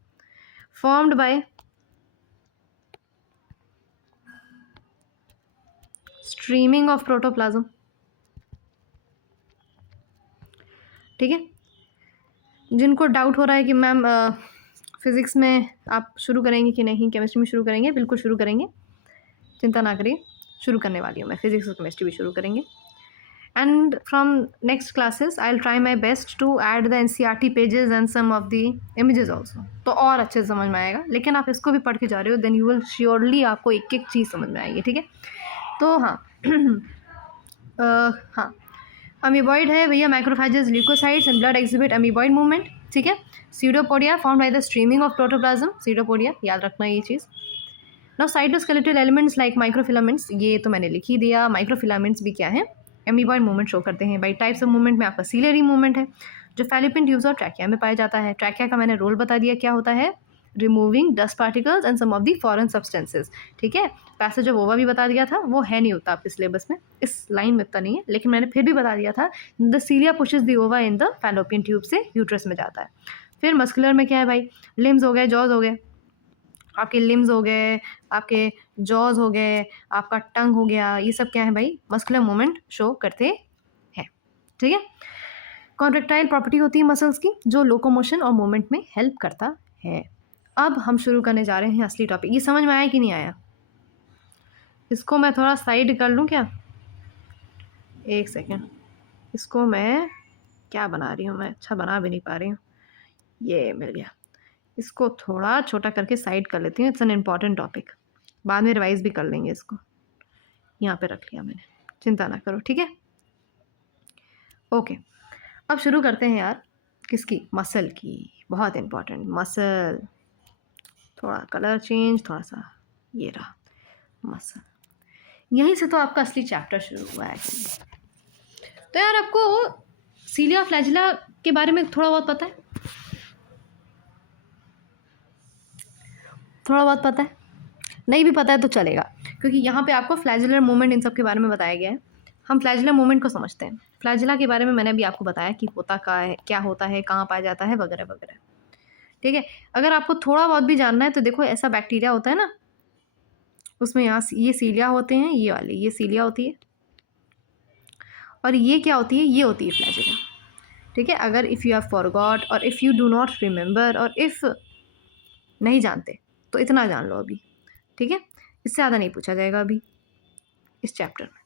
Formed by streaming of protoplasm. ठीक है, जिनको डाउट हो रहा है कि मैम फिज़िक्स में आप शुरू करेंगे कि नहीं, केमिस्ट्री में शुरू करेंगे, बिल्कुल शुरू करेंगे, चिंता ना करिए, शुरू करने वाली हूँ मैं, फिजिक्स और केमिस्ट्री भी शुरू करेंगे। And from next classes I will try my best to add the NCERT pages and some of the images also, तो और अच्छे से समझ में आएगा। लेकिन आप इसको भी पढ़ के जा रहे हो, देन यू विल श्योरली आपको एक एक चीज़ समझ में आएगी। ठीक है, तो हाँ हाँ, अमीबॉइड है भैया, macrophages, leucocytes and blood exhibit amoeboid movement. ठीक है, pseudopodia formed by the streaming of protoplasm, pseudopodia, याद रखना ये चीज़। Now cytoskeletal elements like microfilaments, ये तो मैंने लिख ही दिया। माइक्रोफिलामेंट्स भी क्या है? एमीबॉइड मूवमेंट शो करते हैं। बाई टाइप्स ऑफ मूवमेंट में आपका सिलेरी मूवमेंट है, जो फैलोपियन ट्यूब्स और ट्रैकिया में पाया जाता है। ट्रैकिया का मैंने रोल बता दिया, क्या होता है? Removing dust particles and some of the foreign substances. ठीक है, पैसेज ऑफ ओवा भी बता दिया था, वो है नहीं होता आपके सिलेबस में, इस लाइन में उतना नहीं है, लेकिन मैंने फिर भी बता दिया था, द सीलिया पुशेस दी ओवा इन द फैलोपियन ट्यूब से यूट्रस में जाता है। फिर मस्कुलर में क्या है भाई? लिम्स हो गए, जॉज हो गए, आपके लिम्स हो गए, आपके जॉज हो गए, आपका टंग हो गया, ये सब क्या है भाई? मस्कुलर मूवमेंट शो करते हैं। ठीक है, कॉन्ट्रेक्टाइल प्रॉपर्टी होती है मसल्स की, जो लोकोमोशन और मूवमेंट में हेल्प करता है। अब हम शुरू करने जा रहे हैं असली टॉपिक। ये समझ में आया कि नहीं आया? इसको मैं थोड़ा साइड कर लूँ क्या? एक सेकेंड, इसको मैं क्या बना रही हूँ, मैं अच्छा बना भी नहीं पा रही हूँ, ये मिल गया। इसको थोड़ा छोटा करके साइड कर लेती हूँ, इट्स एन इम्पॉर्टेंट टॉपिक, बाद में रिवाइज भी कर लेंगे इसको। यहाँ पे रख लिया मैंने, चिंता ना करो। ठीक है, ओके, अब शुरू करते हैं यार, किसकी? मसल की, बहुत इम्पॉर्टेंट मसल। थोड़ा कलर चेंज, थोड़ा सा, ये रहा मसल। यहीं से तो आपका असली चैप्टर शुरू हुआ है। तो यार आपको सीलिया फ्लैजिला के बारे में थोड़ा बहुत पता है? थोड़ा बहुत पता है? नहीं भी पता है तो चलेगा, क्योंकि यहाँ पे आपको फ्लैजिलर मूवमेंट इन सब के बारे में बताया गया है। हम फ्लैजिलर मूवमेंट को समझते हैं। फ्लैजिला के बारे में मैंने अभी आपको बताया कि होता क्या होता है, कहाँ पाया जाता है, वगैरह वगैरह। ठीक है, अगर आपको थोड़ा बहुत भी जानना है तो देखो, ऐसा बैक्टीरिया होता है ना, उसमें यहाँ ये सीलिया होते हैं, ये वाली, ये सीलिया होती है, और ये क्या होती है? ये होती है फ्लैजिला। ठीक है, अगर इफ़ यू हैव फॉरगॉट और if you do not remember और इफ़ नहीं जानते तो इतना जान लो अभी। ठीक है, इससे ज़्यादा नहीं पूछा जाएगा अभी इस चैप्टर में।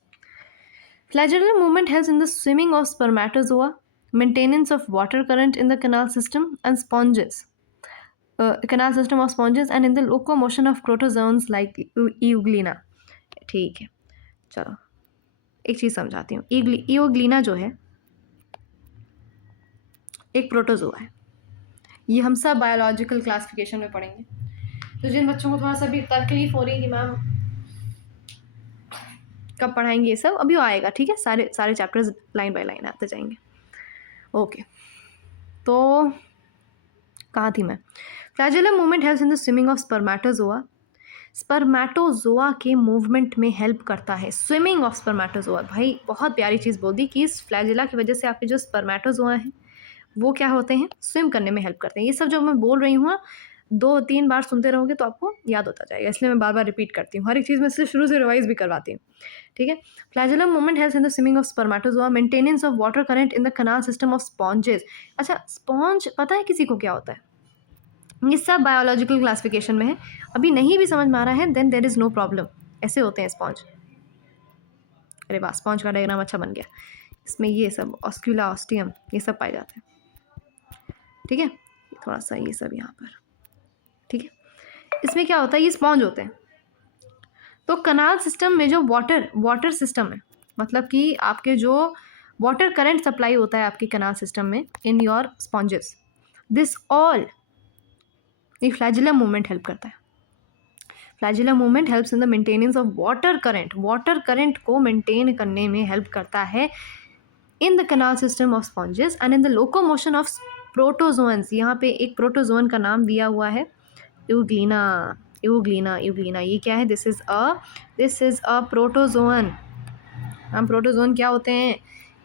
Flagellar movement helps in the swimming of spermatozoa, maintenance of water current in the canal system and sponges, canal system of sponges and in the locomotion of protozoans like Euglena. ठीक है, चलो एक चीज़ समझाती हूँ। ईओग्लिना जो है एक प्रोटोजोआ है, ये हम सब बायोलॉजिकल क्लासिफिकेशन में पढ़ेंगे। तो जिन बच्चों को थोड़ा सा भी तकलीफ हो रही है कि मैम कब पढ़ाएंगे ये सब, अभी आएगा, ठीक है, सारे सारे चैप्टर्स लाइन बाय लाइन आते जाएंगे। ओके, तो कहाँ थी मैं? Flagellum movement helps in the swimming of spermatozoa. Spermatozoa के मूवमेंट में हेल्प करता है स्विमिंग ऑफ स्पर्मेटोजोआ। भाई बहुत प्यारी चीज़ बोल दी कि इस फ्लैजेला की वजह से आपके जो स्पर्मेटोजोआ हैं वो क्या होते हैं, स्विम करने में हेल्प करते हैं। ये सब जो मैं बोल रही हूँ 2-3 बार सुनते रहोगे तो आपको याद होता जाएगा, इसलिए मैं बार बार रिपीट करती हूँ, हर एक चीज़ में से शुरू से रिवाइज भी करवाती हूँ, ठीक है। Flagellum movement helps in the swimming of spermatozoa, maintenance of water current in the canal system of sponges. अच्छा, स्पॉन्ज पता है किसी को क्या होता है? ये सब बायोलॉजिकल क्लासिफिकेशन में है, अभी नहीं भी समझ में आ रहा है then there is no problem. ऐसे होते हैं स्पॉन्ज। अरे वाह, स्पॉन्ज का डायग्राम अच्छा बन गया। इसमें ये सब ऑस्क्यूला, ऑस्टियम, ये सब पाए जाते हैं, ठीक है। थोड़ा सा ये सब यहाँ पर, ठीक है। इसमें क्या होता है, ये स्पॉन्ज होते हैं। तो कनाल सिस्टम में जो वाटर सिस्टम है, मतलब कि आपके जो वाटर करंट सप्लाई होता है आपके कनाल सिस्टम में in your sponges, this all ये फ्लैजेलम मूवमेंट हेल्प करता है। Flagellum movement helps in the maintenance of water current को मेंटेन करने में हेल्प करता है in the canal system of sponges and in the locomotion of protozoans. यहाँ पे एक प्रोटोजोन का नाम दिया हुआ है यूग्लिना। ये क्या है? This is a protozoan. हम प्रोटोजोन क्या होते हैं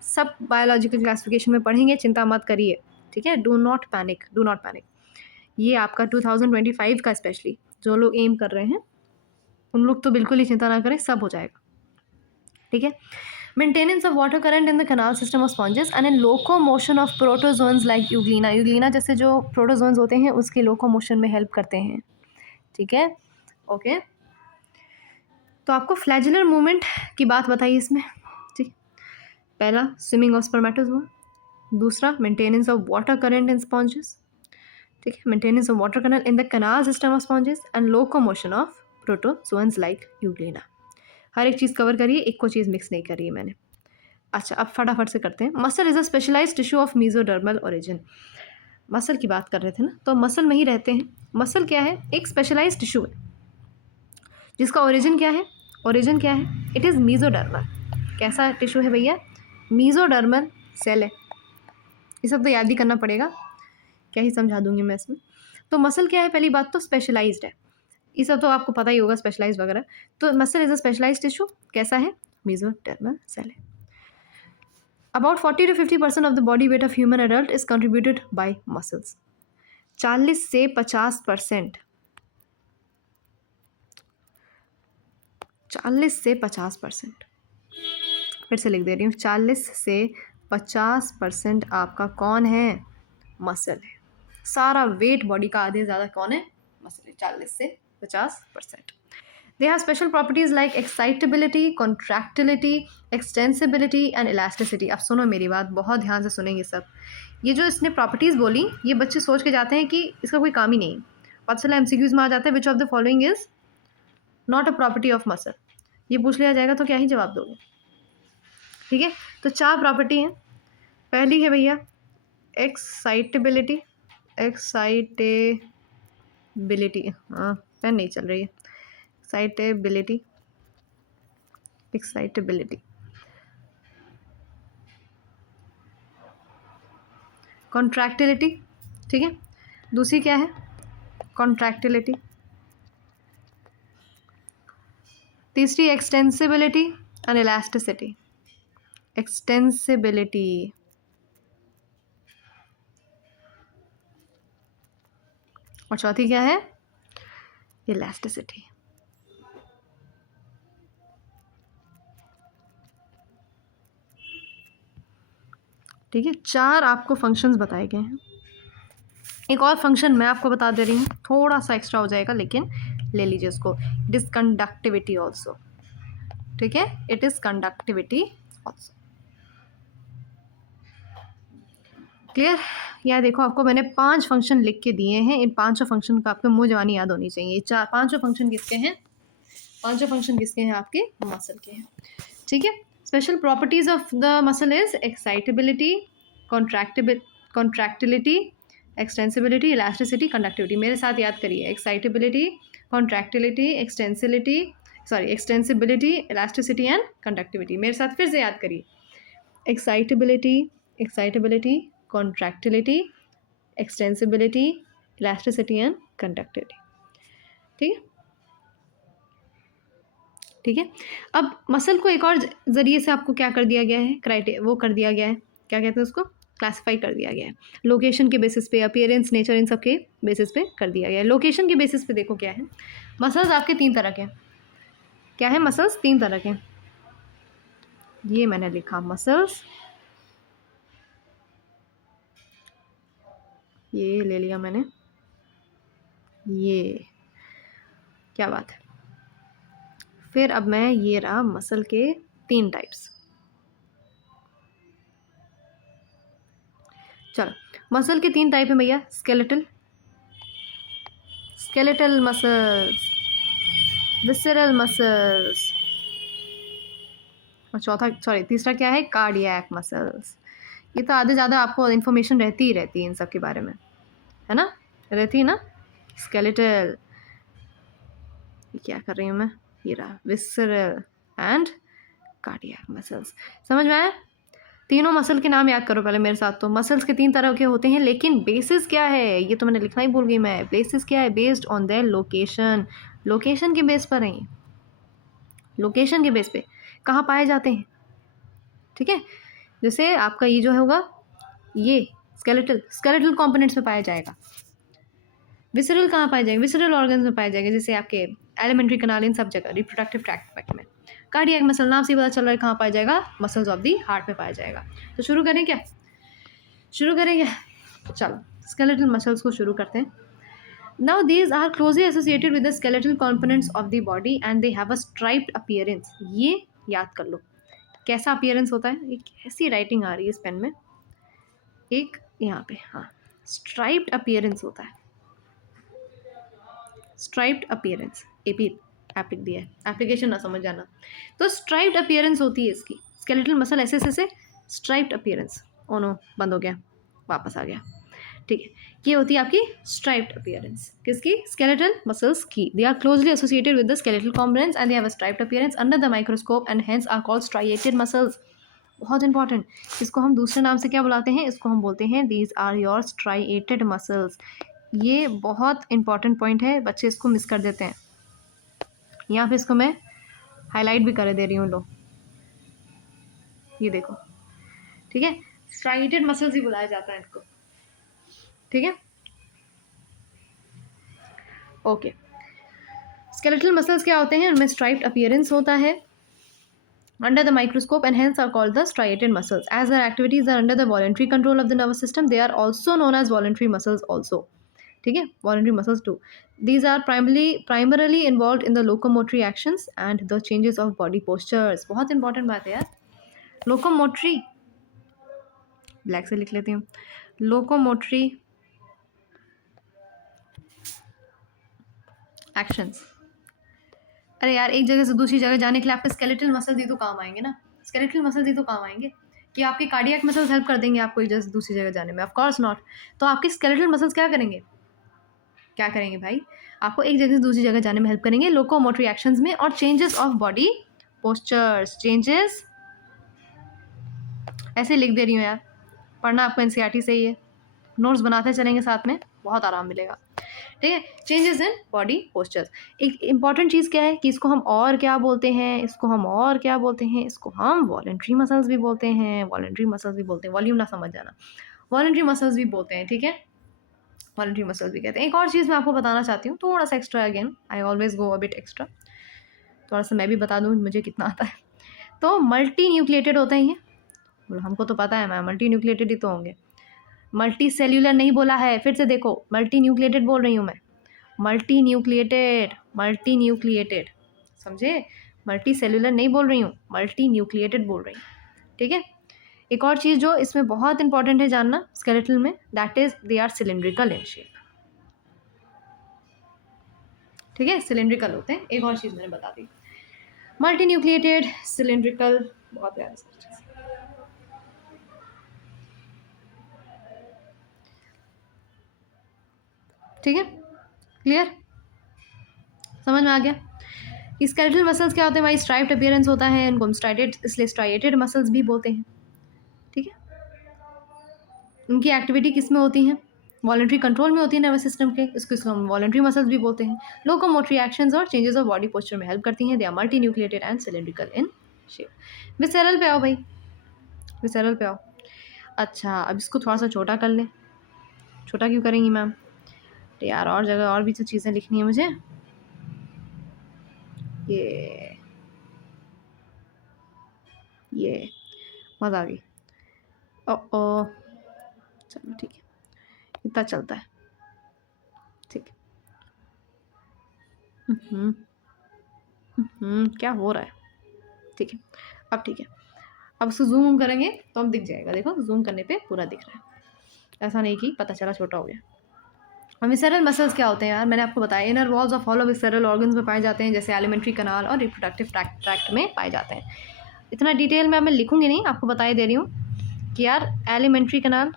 सब बायोलॉजिकल क्लासिफिकेशन में पढ़ेंगे, चिंता मत करिए, ठीक है। Do not panic. ये आपका 2025 का स्पेशली जो लोग एम कर रहे हैं उन लोग तो बिल्कुल ही चिंता ना करें, सब हो जाएगा, ठीक है। Maintenance of water current in the canal system of sponges and in locomotion of protozoans like Euglena जैसे जो प्रोटोजोन्स होते हैं उसके लोकोमोशन में हेल्प करते हैं, ठीक है। ओके, तो आपको फ्लैजेलर मूवमेंट की बात बताइए इसमें, ठीक। पहला स्विमिंग ऑफ स्पर्मेटोजोआ, दूसरा maintenance of water current in sponges, ठीक है, maintenance of water current in the canal system of sponges and locomotion of protozoans like Euglena. हर एक चीज़ कवर करिए, एक को चीज़ मिक्स नहीं करी है मैंने। अच्छा, अब फटाफट से करते हैं। Muscle is a specialised tissue of mesodermal origin. Muscle की बात कर रहे थे ना, तो मसल में ही रहते हैं। मसल क्या है? एक स्पेशलाइज्ड टिश्यू है जिसका ओरिजिन क्या है? It is mesodermal. कैसा टिश्यू है भैया? मीजोडर्मल सेल है। ये सब तो याद ही करना पड़ेगा, क्या ही समझा दूंगी मैं इसमें। तो मसल क्या है? पहली बात तो स्पेशलाइज्ड है, ये सब तो आपको पता ही होगा, स्पेशलाइज्ड वगैरह। तो muscle is a specialised tissue, कैसा है? मीजोडर्मल सेल है। About 40 to 50% of the body weight of human adult is contributed by muscles. 40 से 50%, 40 से 50%, फिर से लिख दे रही हूँ, 40 से 50% आपका कौन है? मसल है। सारा वेट बॉडी का आधे ज़्यादा कौन है? मसल है। 40 से 50%। They have special properties like excitability, contractility, extensibility and elasticity. अब सुनो मेरी बात, बहुत ध्यान से सुनेंगे सब। ये जो इसने प्रॉपर्टीज़ बोली, ये बच्चे सोच के जाते हैं कि इसका कोई काम ही नहीं। पता चला MCQs में आ जाता है which of the following is not a property of muscle. ये पूछ लिया जाएगा तो क्या ही जवाब दोगे, ठीक है। तो 4 प्रॉपर्टी हैं। पहली है भैया एक्साइटेबिलिटी, हाँ पेन नहीं चल रही है। एक्साइटेबिलिटी, कॉन्ट्रैक्टिलिटी, ठीक है। दूसरी क्या है? कॉन्ट्रैक्टिलिटी। तीसरी एक्सटेंसिबिलिटी एंड इलास्टिसिटी, एक्सटेंसिबिलिटी। और चौथी क्या है? इलास्टिसिटी। ठीक है, 4 आपको फंक्शंस बताए गए हैं। एक और फंक्शन मैं आपको बता दे रही हूँ, थोड़ा सा एक्स्ट्रा हो जाएगा लेकिन ले लीजिए उसको। इट इज़ कंडक्टिविटी ऑल्सो, ठीक है, it is conductivity also. Clear? यार देखो, आपको मैंने 5 फंक्शन लिख के दिए हैं, इन 5 फंक्शन का आपको मुँह जवानी याद होनी चाहिए। 5 फंक्शन किसके हैं? 5 फंक्शन किसके हैं? आपके मसल के हैं, ठीक है। Special properties of the muscle is excitability, contractility, extensibility, elasticity, conductivity. मेरे साथ याद करिए, excitability, contractility, extensibility, sorry, extensibility, elasticity and conductivity. मेरे साथ फिर से याद करिए, excitability, contractility, extensibility, elasticity and conductivity. ठीक है, ठीक है। अब मसल को एक और ज़रिए से आपको क्या कर दिया गया है, वो कर दिया गया है, क्या कहते हैं उसको, क्लासीफाई कर दिया गया है। लोकेशन के बेसिस पे, अपीयरेंस, नेचर, इन सब के बेसिस पे कर दिया गया है। लोकेशन के बेसिस पे देखो क्या है, मसल्स आपके 3 तरह के हैं। क्या है, मसल्स 3 तरह के हैं। ये मैंने लिखा मसल्स, ये ले लिया मैंने, ये, क्या बात है। फिर अब मैं, ये रहा मसल के 3 टाइप्स। चलो, मसल के 3 टाइप है भैया, स्केलेटल मसल्स, विसरल मसल्स, और चौथा, सॉरी, तीसरा क्या है, कार्डियक मसल्स। ये तो आधे ज़्यादा आपको इन्फॉर्मेशन रहती ही रहती है इन सब के बारे में, है ना, रहती है ना। स्केलेटल, क्या कर रही हूँ मैं, ये रहा विसरल एंड कार्डियक मसल्स। समझ में आया। तीनों मसल के नाम याद करो पहले मेरे साथ। तो मसल्स के 3 तरह के होते हैं, लेकिन बेसिस क्या है, ये तो मैंने लिखना ही भूल गई मैं। बेसिस क्या है, based on their location. Location के बेस पर है, लोकेशन के बेस पे कहाँ पाए जाते हैं। ठीक है, जैसे आपका ये जो होगा, ये स्केलेटल कंपोनेंट्स में पाया जाएगा। विसरल कहाँ पाया जाएगा, विसरल ऑर्गन्स में पाया जाएगा, जैसे आपके एलिमेंट्री कनाल, इन सब जगह, रिप्रोडक्टिव ट्रैक्ट में। कार्डियक मसल नाम से पता चल रहा है कहाँ पाया जाएगा, मसल्स ऑफ दी हार्ट में पाया जाएगा। तो शुरू करें क्या, चलो स्केलेटल मसल्स को शुरू करते हैं। Now these are closely associated with the skeletal components of the body and they have a striped appearance. ये याद कर लो, कैसा अपीयरेंस होता है। एक ऐसी राइटिंग आ रही है इस पेन में, एक यहाँ पे, हाँ, स्ट्राइप्ड अपीयरेंस होता है, स्ट्राइप्ड अपीयरेंस। ऐप लिख दिया है, एप्लीकेशन ना समझ जाना। तो स्ट्राइप्ड अपीयरेंस होती है इसकी, स्केलेटल मसल ऐसे स्ट्राइप्ड अपीयरेंस। ओ नो, बंद हो गया, वापस आ गया। ठीक है, ये होती है आपकी स्ट्राइप्ड अपीयरेंस, किसकी, स्केलेटल मसल्स की। They are closely associated with the skeletal components and they have a striped appearance under the microscope and hence are called striated muscles. बहुत इंपॉर्टेंट, इसको हम दूसरे नाम से क्या बुलाते हैं, इसको हम बोलते हैं these are your striated muscles. ये बहुत इंपॉर्टेंट पॉइंट है, बच्चे इसको मिस कर देते हैं। यहाँ पे इसको मैं हाईलाइट भी कर दे रही हूँ, लो ये देखो। ठीक है, स्ट्राइएटेड मसल्स ही बुलाया जाता है इनको। ठीक है, ओके। स्केलेटल मसल्स क्या होते हैं, उनमें स्ट्राइप्ड अपीयरेंस होता है under the microscope and hence are called the striated muscles. As their activities are under the voluntary control of the nervous system, they are also known as voluntary muscles also. ठीक है, voluntary muscles too. These are primarily involved in the locomotory actions and the changes of body postures. बहुत इंपॉर्टेंट बात है यार, locomotory, ब्लैक से लिख लेती हूँ, locomotory actions। अरे यार, एक जगह से दूसरी जगह जाने के लिए आपके स्केलेटल मसल्स ही तो काम आएंगे ना, स्केलेटल मसल्स ही तो काम आएंगे, कि आपके कार्डियक मसल्स हेल्प कर देंगे आपको एक जगह से दूसरी जगह जाने में, ऑफ कोर्स नॉट। तो आपके स्केलेटल मसल्स क्या करेंगे, भाई, आपको एक जगह से दूसरी जगह जाने में हेल्प करेंगे लोकोमोटरी एक्शंस में, और changes of body postures, changes, ऐसे लिख दे रही हूँ यार, पढ़ना आपको एनसीईआरटी से ही है, नोट्स बनाते चलेंगे साथ में, बहुत आराम मिलेगा। ठीक है, चेंजेस इन बॉडी पोस्चर्स। एक इंपॉर्टेंट चीज़ क्या है कि इसको हम और क्या बोलते हैं, इसको हम वॉलेंट्री मसल्स भी बोलते हैं, वॉल्यूम ना समझ जाना, वॉलेंट्री मसल्स भी बोलते हैं। ठीक है, वॉलेंट्री मसल्स भी कहते हैं। एक और चीज़ मैं आपको बताना चाहती हूँ, थोड़ा सा extra, again I always go a bit extra, थोड़ा सा मैं भी बता दूँ मुझे कितना आता है। तो मल्टी न्यूक्लिएटेड होते हैं ये, हमको तो पता है, मैं मल्टी न्यूक्लिएटेड ही तो होंगे, मल्टी सेल्यूलर नहीं बोला है, फिर से देखो, मल्टी न्यूक्लिएटेड बोल रही हूँ मैं, मल्टी न्यूक्लिएटेड, समझे, मल्टी सेल्यूलर नहीं बोल रही हूँ, मल्टी न्यूक्लिएटेड बोल रही हूँ। ठीक है, एक और चीज़ जो इसमें बहुत इंपॉर्टेंट है जानना स्केलेटल में, that is they are cylindrical in shape. ठीक है, सिलिंड्रिकल होते हैं। एक और चीज़ मैंने बता दी, मल्टी न्यूक्लिएटेड, सिलिंड्रिकल, बहुत प्यारा सा चीज़। ठीक है, क्लियर, समझ में आ गया। स्केलेटल मसल्स क्या होते हैं भाई? स्ट्राइप्ड अपीयरेंस होता है, इनको हम स्ट्राइटेड इसलिए स्ट्राइएटेड मसल्स भी बोलते हैं। ठीक है, उनकी एक्टिविटी किस में होती है? वॉलंटरी कंट्रोल में होती है नर्वस सिस्टम के, इसको हम वॉलंटरी मसल्स भी बोलते हैं। लोकोमोटरी एक्शंस और चेंजेस ऑफ बॉडी पोस्चर में हेल्प करती हैं। They are multi nucleated and cylindrical in shape. Visceral पे आओ भाई, विसेरल पे आओ। अच्छा, अब इसको थोड़ा सा छोटा कर लें। छोटा क्यों करेंगी मैम? तो यार और जगह और भी तो चीज़ें लिखनी है मुझे। ये मज़ा आ गई। ओ चलो ठीक है, इतना चलता है। ठीक है। क्या हो रहा है? ठीक है, अब ठीक है। अब उसको जूम करेंगे तो हम दिख जाएगा। देखो जूम करने पे पूरा दिख रहा है, ऐसा नहीं कि पता चला छोटा हो गया। और विसेरल मसल्स क्या होते हैं यार? मैंने आपको बताया, inner walls of hollow visceral organs में पाए जाते हैं, जैसे एलिमेंट्री कनाल और रिप्रोडक्टिव ट्रैक्ट में पाए जाते हैं। इतना डिटेल में मैं लिखूंगी नहीं, आपको बता ही दे रही हूँ कि यार एलिमेंट्री कनाल,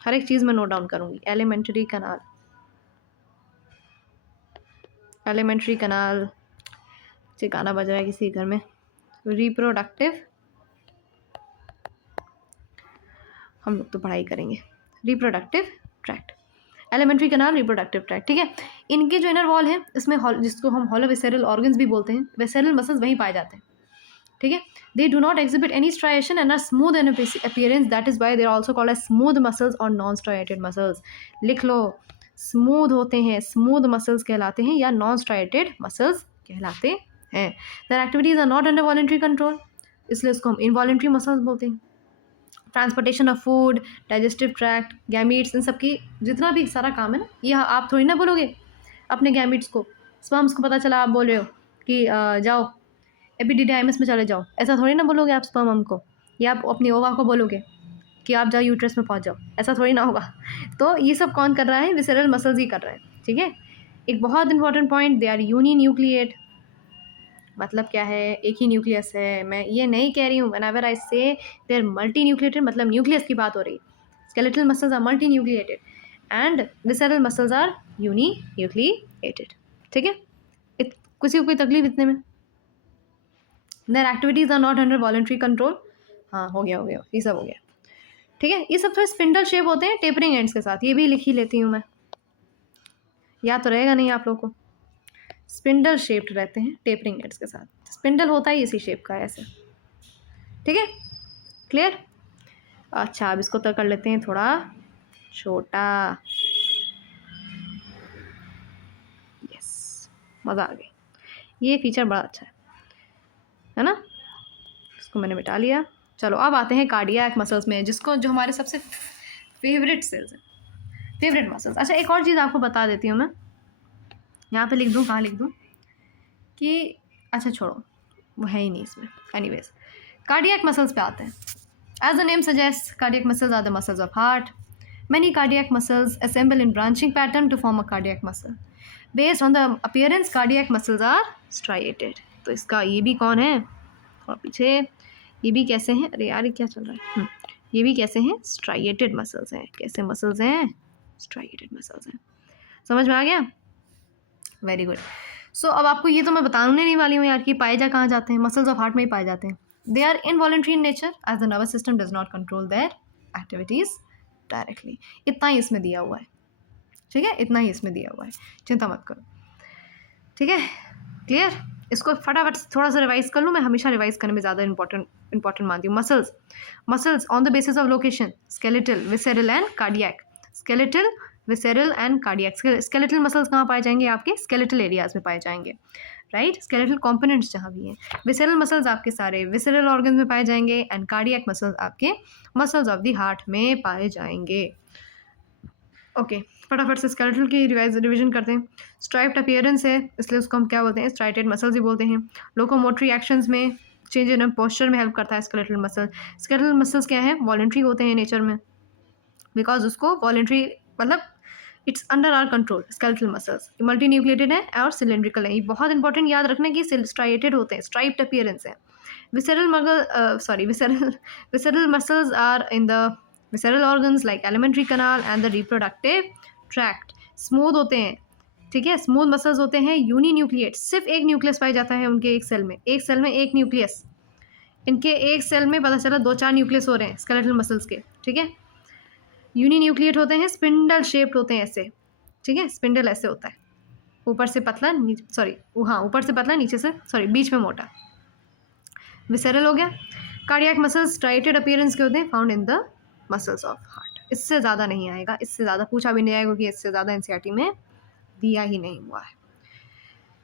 हर एक चीज़ में नोट डाउन करूँगी। एलिमेंट्री कनाल, एलिमेंट्री कनाल, गाना बज रहा है किसी घर में। रिप्रोडक्टिव, हम लोग तो पढ़ाई करेंगे। रिप्रोडक्टिव ट्रैक्ट, एलिमेंट्री कनाल, रिप्रोडक्टिव ट्रैक्ट। ठीक है, इनके जो इनर वॉल है इसमें जिसको हम हॉलो विसेरल ऑर्गन्स भी बोलते हैं, विसेरल मसल्स वहीं पाए जाते हैं। ठीक है, they do not exhibit any striation and are smooth in appearance, that is why they are also called as smooth muscles और नॉन स्ट्राइएटेड मसल्स। लिख लो, स्मूथ होते हैं, स्मूथ मसल्स कहलाते हैं, या नॉन स्ट्राइएटेड मसल्स कहलाते हैं। Their activities are not under voluntary control, इसलिए उसको हम इनवॉलंटरी मसल्स बोलते हैं। Transportation of food, digestive tract, gametes, इन सब की जितना भी सारा काम है ना, ये आप थोड़ी ना बोलोगे अपने गैमीट्स को, स्पर्म्स को पता चला आप बोल रहे हो कि जाओ एपिडिडाइमस में चले जाओ, ऐसा थोड़ी ना बोलोगे आप स्पर्म को, या आप अपनी ओवा को बोलोगे कि आप जाओ यूट्रस में पहुंच जाओ, ऐसा थोड़ी ना होगा। तो ये सब कौन कर रहा है? विसेरल मसल्स ही कर रहे हैं। ठीक है, एक बहुत important point, they are uni nucleate. मतलब क्या है? एक ही न्यूक्लियस है। मैं ये नहीं कह रही हूँ, whenever I say they are multi nucleated, मतलब न्यूक्लियस की बात हो रही है। Skeletal muscles are multi nucleated and visceral muscles are uni nucleated. ठीक है, किसी को कोई तकलीफ इतने में? Their activities are not under voluntary control. हाँ, हो गया, ये सब हो गया। ठीक है, ये सब थोड़े स्पिंडल शेप होते हैं टेपरिंग एंड्स के साथ, ये भी लिख ही लेती हूँ मैं, याद तो रहेगा नहीं आप लोगों को। स्पिंडल शेप्ड रहते हैं टेपरिंग एंड्स के साथ, स्पिंडल होता ही इसी शेप का है ऐसे। ठीक है, क्लियर? अच्छा, अब इसको तो कर लेते हैं थोड़ा छोटा। यस, मज़ा आ गई। ये फीचर बड़ा अच्छा है ना? इसको मैंने मिटा लिया। चलो अब आते हैं कार्डियक मसल्स में, जिसको जो हमारे सबसे फेवरेट सेल्स हैं, फेवरेट मसल्स। अच्छा, एक और चीज़ आपको बता देती हूँ मैं, यहाँ पे लिख दूँ, कहाँ लिख दूँ कि अच्छा छोड़ो, वो है ही नहीं इसमें। एनीवेज, कार्डियक मसल्स पे आते हैं। As the name suggest, cardiac muscles are the muscles of heart. Many cardiac muscles assemble in branching pattern to form a cardiac muscle. Based on the appearance, cardiac muscles are striated. तो इसका ये भी कौन है? और पीछे ये भी कैसे हैं? अरे यार, ये क्या चल रहा है? ये भी कैसे हैं? स्ट्राइएटेड मसल्स हैं। कैसे मसल्स हैं? स्ट्राइएटेड मसल्स हैं। समझ में आ गया? Very good. सो अब आपको ये तो मैं बताने नहीं वाली हूँ यार कि पाए कहाँ जाते हैं, मसल्स ऑफ हार्ट में ही पाए जाते हैं। They are involuntary in nature as the nervous system does not control their activities directly. इतना ही इसमें दिया हुआ है। ठीक है, इतना ही इसमें दिया हुआ है, चिंता मत करो। ठीक है, क्लियर? इसको फटाफट थोड़ा सा रिवाइज कर लूँ। मैं हमेशा रिवाइज करने में ज़्यादा इंपॉर्टेंट मानती हूँ। Muscles on the basis of location, skeletal, visceral and cardiac. Skeletal, visceral and cardiac. Skeletal muscles कहाँ पाए जाएंगे? आपके स्केलेटल एरियाज में पाए जाएंगे, राइट? स्केलेटल कॉम्पोनेंट्स जहाँ भी हैं। विसेरल मसल्स आपके सारे विसेरल ऑर्गन में पाए जाएंगे एंड कार्डियक मसल्स आपके मसल्स ऑफ द हार्ट में पाए जाएंगे। ओके, फटाफट से स्केलेटल की रिविजन करते हैं। स्ट्राइप्ड अपीयरेंस है, इसलिए उसको हम क्या बोलते हैं? स्ट्राइटेड मसल्स ही बोलते हैं। लोकोमोटरी एक्शंस में, चेंज इन पोस्चर में हेल्प करता है स्केलेटल मसल। स्केलेटल मसल्स क्या है? वॉलंटरी होते हैं नेचर में, बिकॉज उसको वॉलंटरी मतलब it's under our control. Skeletal muscles multi nucleated है और सिलेंड्रिकल है। ये बहुत इंपॉर्टेंट याद रखना कि स्ट्राइएटेड होते हैं, स्ट्राइप्ड अपीयरेंस है। Visceral muscles are in the visceral organs like alimentary canal and the reproductive tract. Smooth होते हैं, ठीक है। स्मूथ मसल्स होते हैं यूनी न्यूक्लिएट, सिर्फ एक न्यूक्लियस पाया जाता है उनके एक सेल में एक न्यूक्लियस। इनके एक सेल में पता चला 2-4 न्यूक्लियस हो रहे हैं स्केलेटल मसल्स के, ठीक है। यूनी न्यूक्लिएट होते हैं, स्पिंडल शेप्ड होते हैं ऐसे, ठीक है। स्पिंडल ऐसे होता है, ऊपर से पतला, ऊपर से पतला, नीचे से बीच में मोटा। विसेरल हो गया। कार्डियक मसल्स स्ट्राइटेड अपीयरेंस के होते हैं, found in the muscles of heart. इससे ज़्यादा नहीं आएगा, इससे ज़्यादा पूछा भी नहीं आएगा क्योंकि इससे ज़्यादा एनसीईआरटी में दिया ही नहीं हुआ है,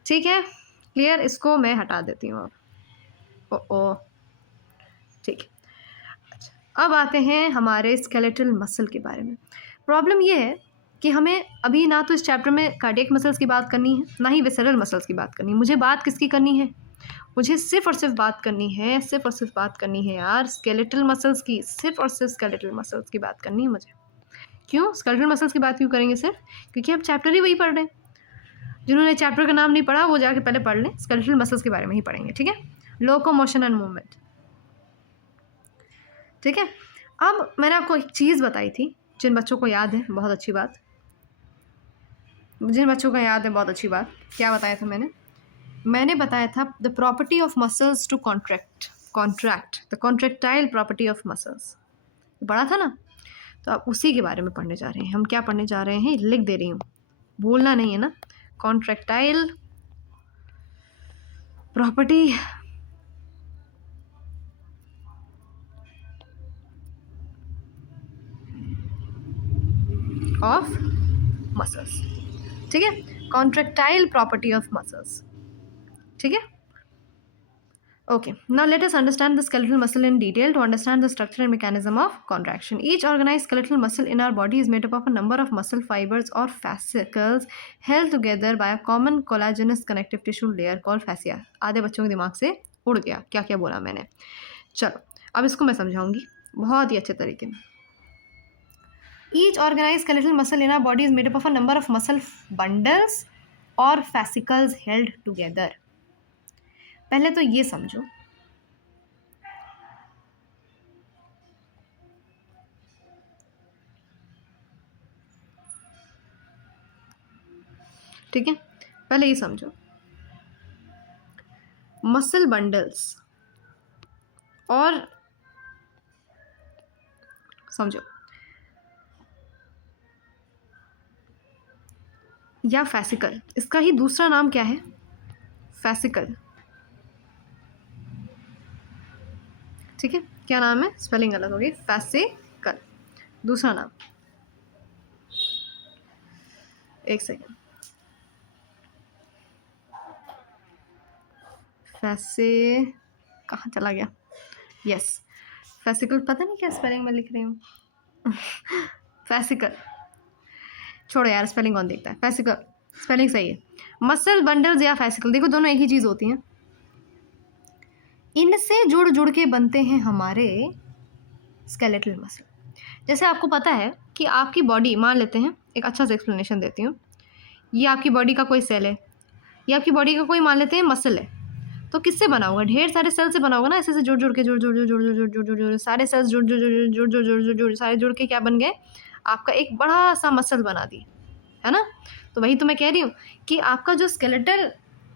ठीक है। क्लियर, इसको मैं हटा देती हूँ अब। ओ ठीक है। अच्छा, अब आते हैं हमारे स्केलेटल मसल के बारे में। प्रॉब्लम ये है कि हमें अभी ना तो इस चैप्टर में कार्डियक मसल्स की बात करनी है, ना ही विसेरल मसल्स की बात करनी है। मुझे बात किसकी करनी है? मुझे सिर्फ और सिर्फ बात करनी है, सिर्फ और सिर्फ बात करनी है यार स्केलेटल मसल्स की, सिर्फ और सिर्फ स्केलेटल मसल्स की बात करनी है मुझे। क्यों स्केलेटल मसल्स की बात क्यों करेंगे सिर्फ? क्योंकि हम चैप्टर ही वही पढ़ रहे हैं। जिन्होंने चैप्टर का नाम नहीं पढ़ा वो जाके पहले पढ़ लें, स्केलेटल मसल्स के बारे में ही पढ़ेंगे, ठीक है। लोकोमोशन एंड मूवमेंट, ठीक है। अब मैंने आपको एक चीज़ बताई थी, जिन बच्चों को याद है बहुत अच्छी बात, क्या बताया था मैंने बताया था the property of muscles to contract the contractile property of muscles, पढ़ा था ना। तो आप उसी के बारे में पढ़ने जा रहे हैं। हम क्या पढ़ने जा रहे हैं, लिख दे रही हूँ, बोलना नहीं है ना। कॉन्ट्रैक्टाइल प्रॉपर्टी ऑफ मसल्स, ठीक है। कॉन्ट्रैक्टाइल प्रॉपर्टी ऑफ मसल्स, ठीक है। Okay, now let us understand the skeletal muscle in detail to understand the structure and mechanism of contraction. Each organized skeletal muscle in our body is made up of a number of muscle fibers or fascicles held together by a common collagenous connective tissue layer called fascia. आधे बच्चों के दिमाग से उड़ गया क्या क्या बोला मैंने। चलो अब इसको मैं समझाऊंगी बहुत ही अच्छे तरीके में। Each organized skeletal muscle in our body is made up of a number of muscle bundles or fascicles held together. पहले तो ये समझो, ठीक है। पहले ये समझो, मसल बंडल्स और समझो या फैसिकल, इसका ही दूसरा नाम क्या है? फैसिकल, ठीक है। क्या नाम है? स्पेलिंग अलग होगी, फैसिकल दूसरा नाम। एक सेकेंड, फैसे कहाँ चला गया? यस, फैसिकल, पता नहीं क्या स्पेलिंग में लिख रही हूँ। फैसिकल छोड़ो यार, स्पेलिंग कौन देखता है। फैसिकल स्पेलिंग सही है। मसल बंडल्स या फैसिकल, देखो दोनों एक ही चीज़ होती हैं। इनसे जुड़ जुड़ के बनते हैं हमारे स्केलेटल मसल। जैसे आपको पता है कि आपकी बॉडी, मान लेते हैं, एक अच्छा सा एक्सप्लेनेशन देती हूँ। ये आपकी बॉडी का कोई सेल है, ये आपकी बॉडी का कोई मान लेते हैं मसल है। तो किससे बना होगा? ढेर सारे सेल से बना होगा ना, ऐसे ऐसे जुड़ जुड़ के जुड़ सारे सेल्स जुड़ सारे जुड़ के क्या बन गए? आपका एक बड़ा सा मसल बना दी, है ना। तो वही तो मैं कह रही हूँ कि आपका जो स्केलेटल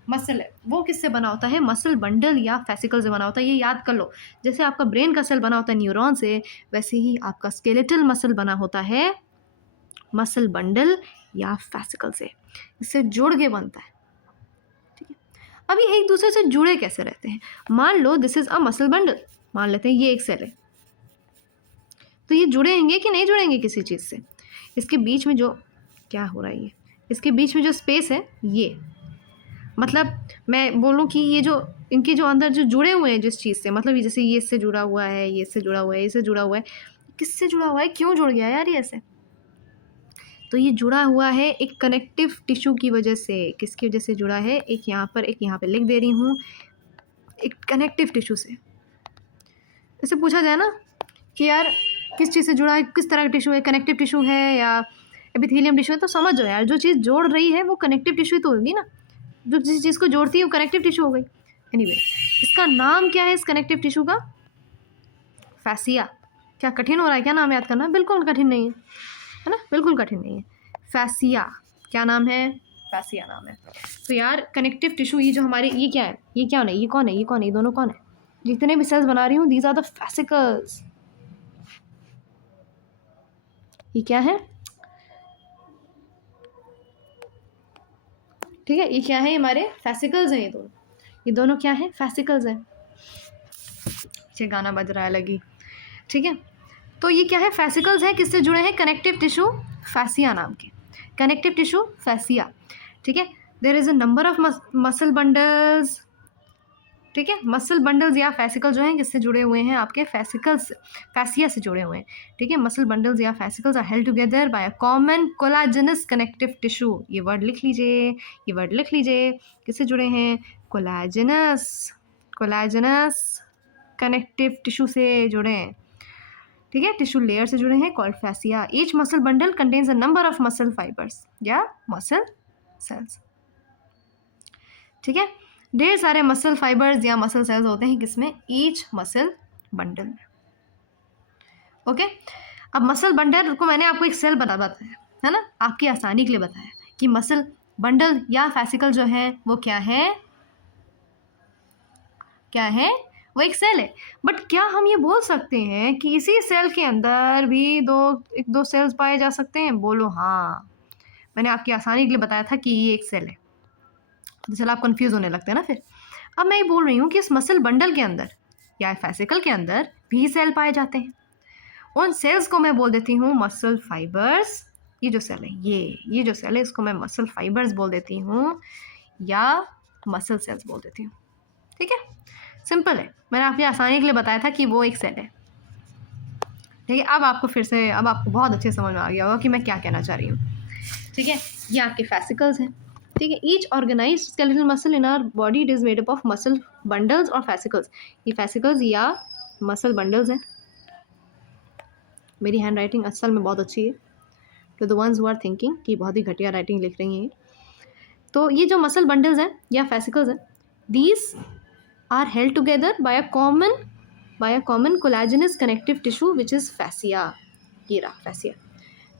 मसल है वो किससे बना होता है? मसल बंडल या फैसिकल से बना होता है। ये याद कर लो, जैसे आपका ब्रेन का सेल बना होता है न्यूरॉन से, वैसे ही आपका स्केलेटल मसल बना होता है मसल बंडल या फैसिकल से। इससे जुड़ के बनता है, ठीक है। अब ये एक दूसरे से जुड़े कैसे रहते हैं? मान लो this is a muscle bundle, मान लेते हैं ये एक सेल है, तो ये जुड़ेंगे कि नहीं जुड़ेंगे किसी चीज़ से? इसके बीच में जो क्या हो रहा है, ये इसके बीच में जो स्पेस है, ये मतलब मैं बोलूँ कि ये जो इनके जो अंदर जो जुड़े हुए हैं जिस चीज़ से, मतलब ये जैसे ये इससे जुड़ा हुआ है, ये इससे जुड़ा हुआ है, इससे जुड़ा हुआ है, किससे जुड़ा हुआ है? क्यों जुड़ गया यार ये ऐसे? तो ये जुड़ा हुआ है एक कनेक्टिव टिश्यू की वजह से। किसकी वजह से जुड़ा है? एक यहाँ पर, एक यहाँ पे लिख दे रही हूँ, एक कनेक्टिव टिश्यू से। ऐसे पूछा जाए ना कि यार किस चीज़ से जुड़ा है, किस तरह का टिश्यू है, कनेक्टिव टिश्यू है या एपिथेलियम टिश्यू है, तो समझ जाओ यार जो चीज़ जोड़ रही है वो कनेक्टिव टिश्यू तो होगी ना। जो जिस चीज़ को जोड़ती है वो कनेक्टिव टिश्यू हो गई। एनीवे, इसका नाम क्या है इस कनेक्टिव टिश्यू का? फैसिया। क्या कठिन हो रहा है क्या नाम याद करना? बिल्कुल कठिन नहीं है, है ना, बिल्कुल कठिन नहीं है। फैसिया क्या नाम है? फैसिया नाम है। तो यार कनेक्टिव टिश्यू, ये जो हमारे, ये क्या है, ये क्या है, ये कौन है, ये कौन है, ये दोनों कौन है, जितने भी सेल्स बना रही हूँ दीज आर द फेसिकल्स। ये क्या है, ठीक है, ये क्या है, हमारे फेसिकल्स हैं, ये दोनों क्या है, फेसिकल्स हैं। ये गाना बज रहा है लगी, ठीक है। तो ये क्या है, फेसिकल्स हैं, किससे जुड़े हैं, कनेक्टिव टिश्यू फैसिया नाम के, कनेक्टिव टिश्यू फैसिया, ठीक है। There is a number of muscle bundles, ठीक है, मसल बंडल्स या फेसिकल जो हैं किससे जुड़े हुए हैं, आपके फेसिकल्स, फैसिया से जुड़े हुए हैं, ठीक है। मसल बंडल्स या fascicles are held together by a common collagenous connective tissue, ये वर्ड लिख लीजिए, ये वर्ड लिख लीजिए, किससे जुड़े हैं, कोलाजेनस, कोलाजेनस कनेक्टिव टिश्यू से जुड़े हैं, ठीक है, टिश्यू लेयर से जुड़े हैं, called fascia. Each muscle bundle contains a number of muscle fibres या मसल सेल्स, ठीक है। ढेर सारे मसल फाइबर्स या मसल सेल्स होते हैं किसमें, ईच मसल बंडल में, ओके। अब मसल बंडल को मैंने आपको एक सेल बताया है ना, आपकी आसानी के लिए बताया कि मसल बंडल या फैसिकल जो है वो क्या है, क्या है, वो एक सेल है। बट क्या हम ये बोल सकते हैं कि इसी सेल के अंदर भी एक दो सेल्स पाए जा सकते हैं, बोलो हाँ। मैंने आपकी आसानी के लिए बताया था कि ये एक सेल है, तो चलो आप कंफ्यूज होने लगते हैं ना फिर। अब मैं ये बोल रही हूँ कि इस मसल बंडल के अंदर या फेसिकल के अंदर भी सेल पाए जाते हैं, उन सेल्स को मैं बोल देती हूँ मसल फाइबर्स। ये जो सेल है, ये जो सेल है, इसको मैं मसल फाइबर्स बोल देती हूँ या मसल सेल्स बोल देती हूँ, ठीक है। सिंपल है, मैंने आपकी आसानी के लिए बताया था कि वो एक सेल है, ठीक है। अब आपको फिर से, अब आपको बहुत अच्छे समझ में आ गया होगा कि मैं क्या कहना चाह रही हूँ, ठीक है। ये आपके फेसिकल्स हैं, ठीक है। Each organise skeletal muscle in our body it is made up of muscle bundles और फेसिकल्स, ये फेसिकल्स या मसल बंडल्स हैं। मेरी हैंड राइटिंग असल में बहुत अच्छी है, to the ones who are thinking कि बहुत ही घटिया राइटिंग लिख रही हैं। तो ये जो मसल बंडल्स हैं या फेसिकल्स हैं, these are held together by a common collagenous connective tissue which is fascia, ये रहा फैसिया,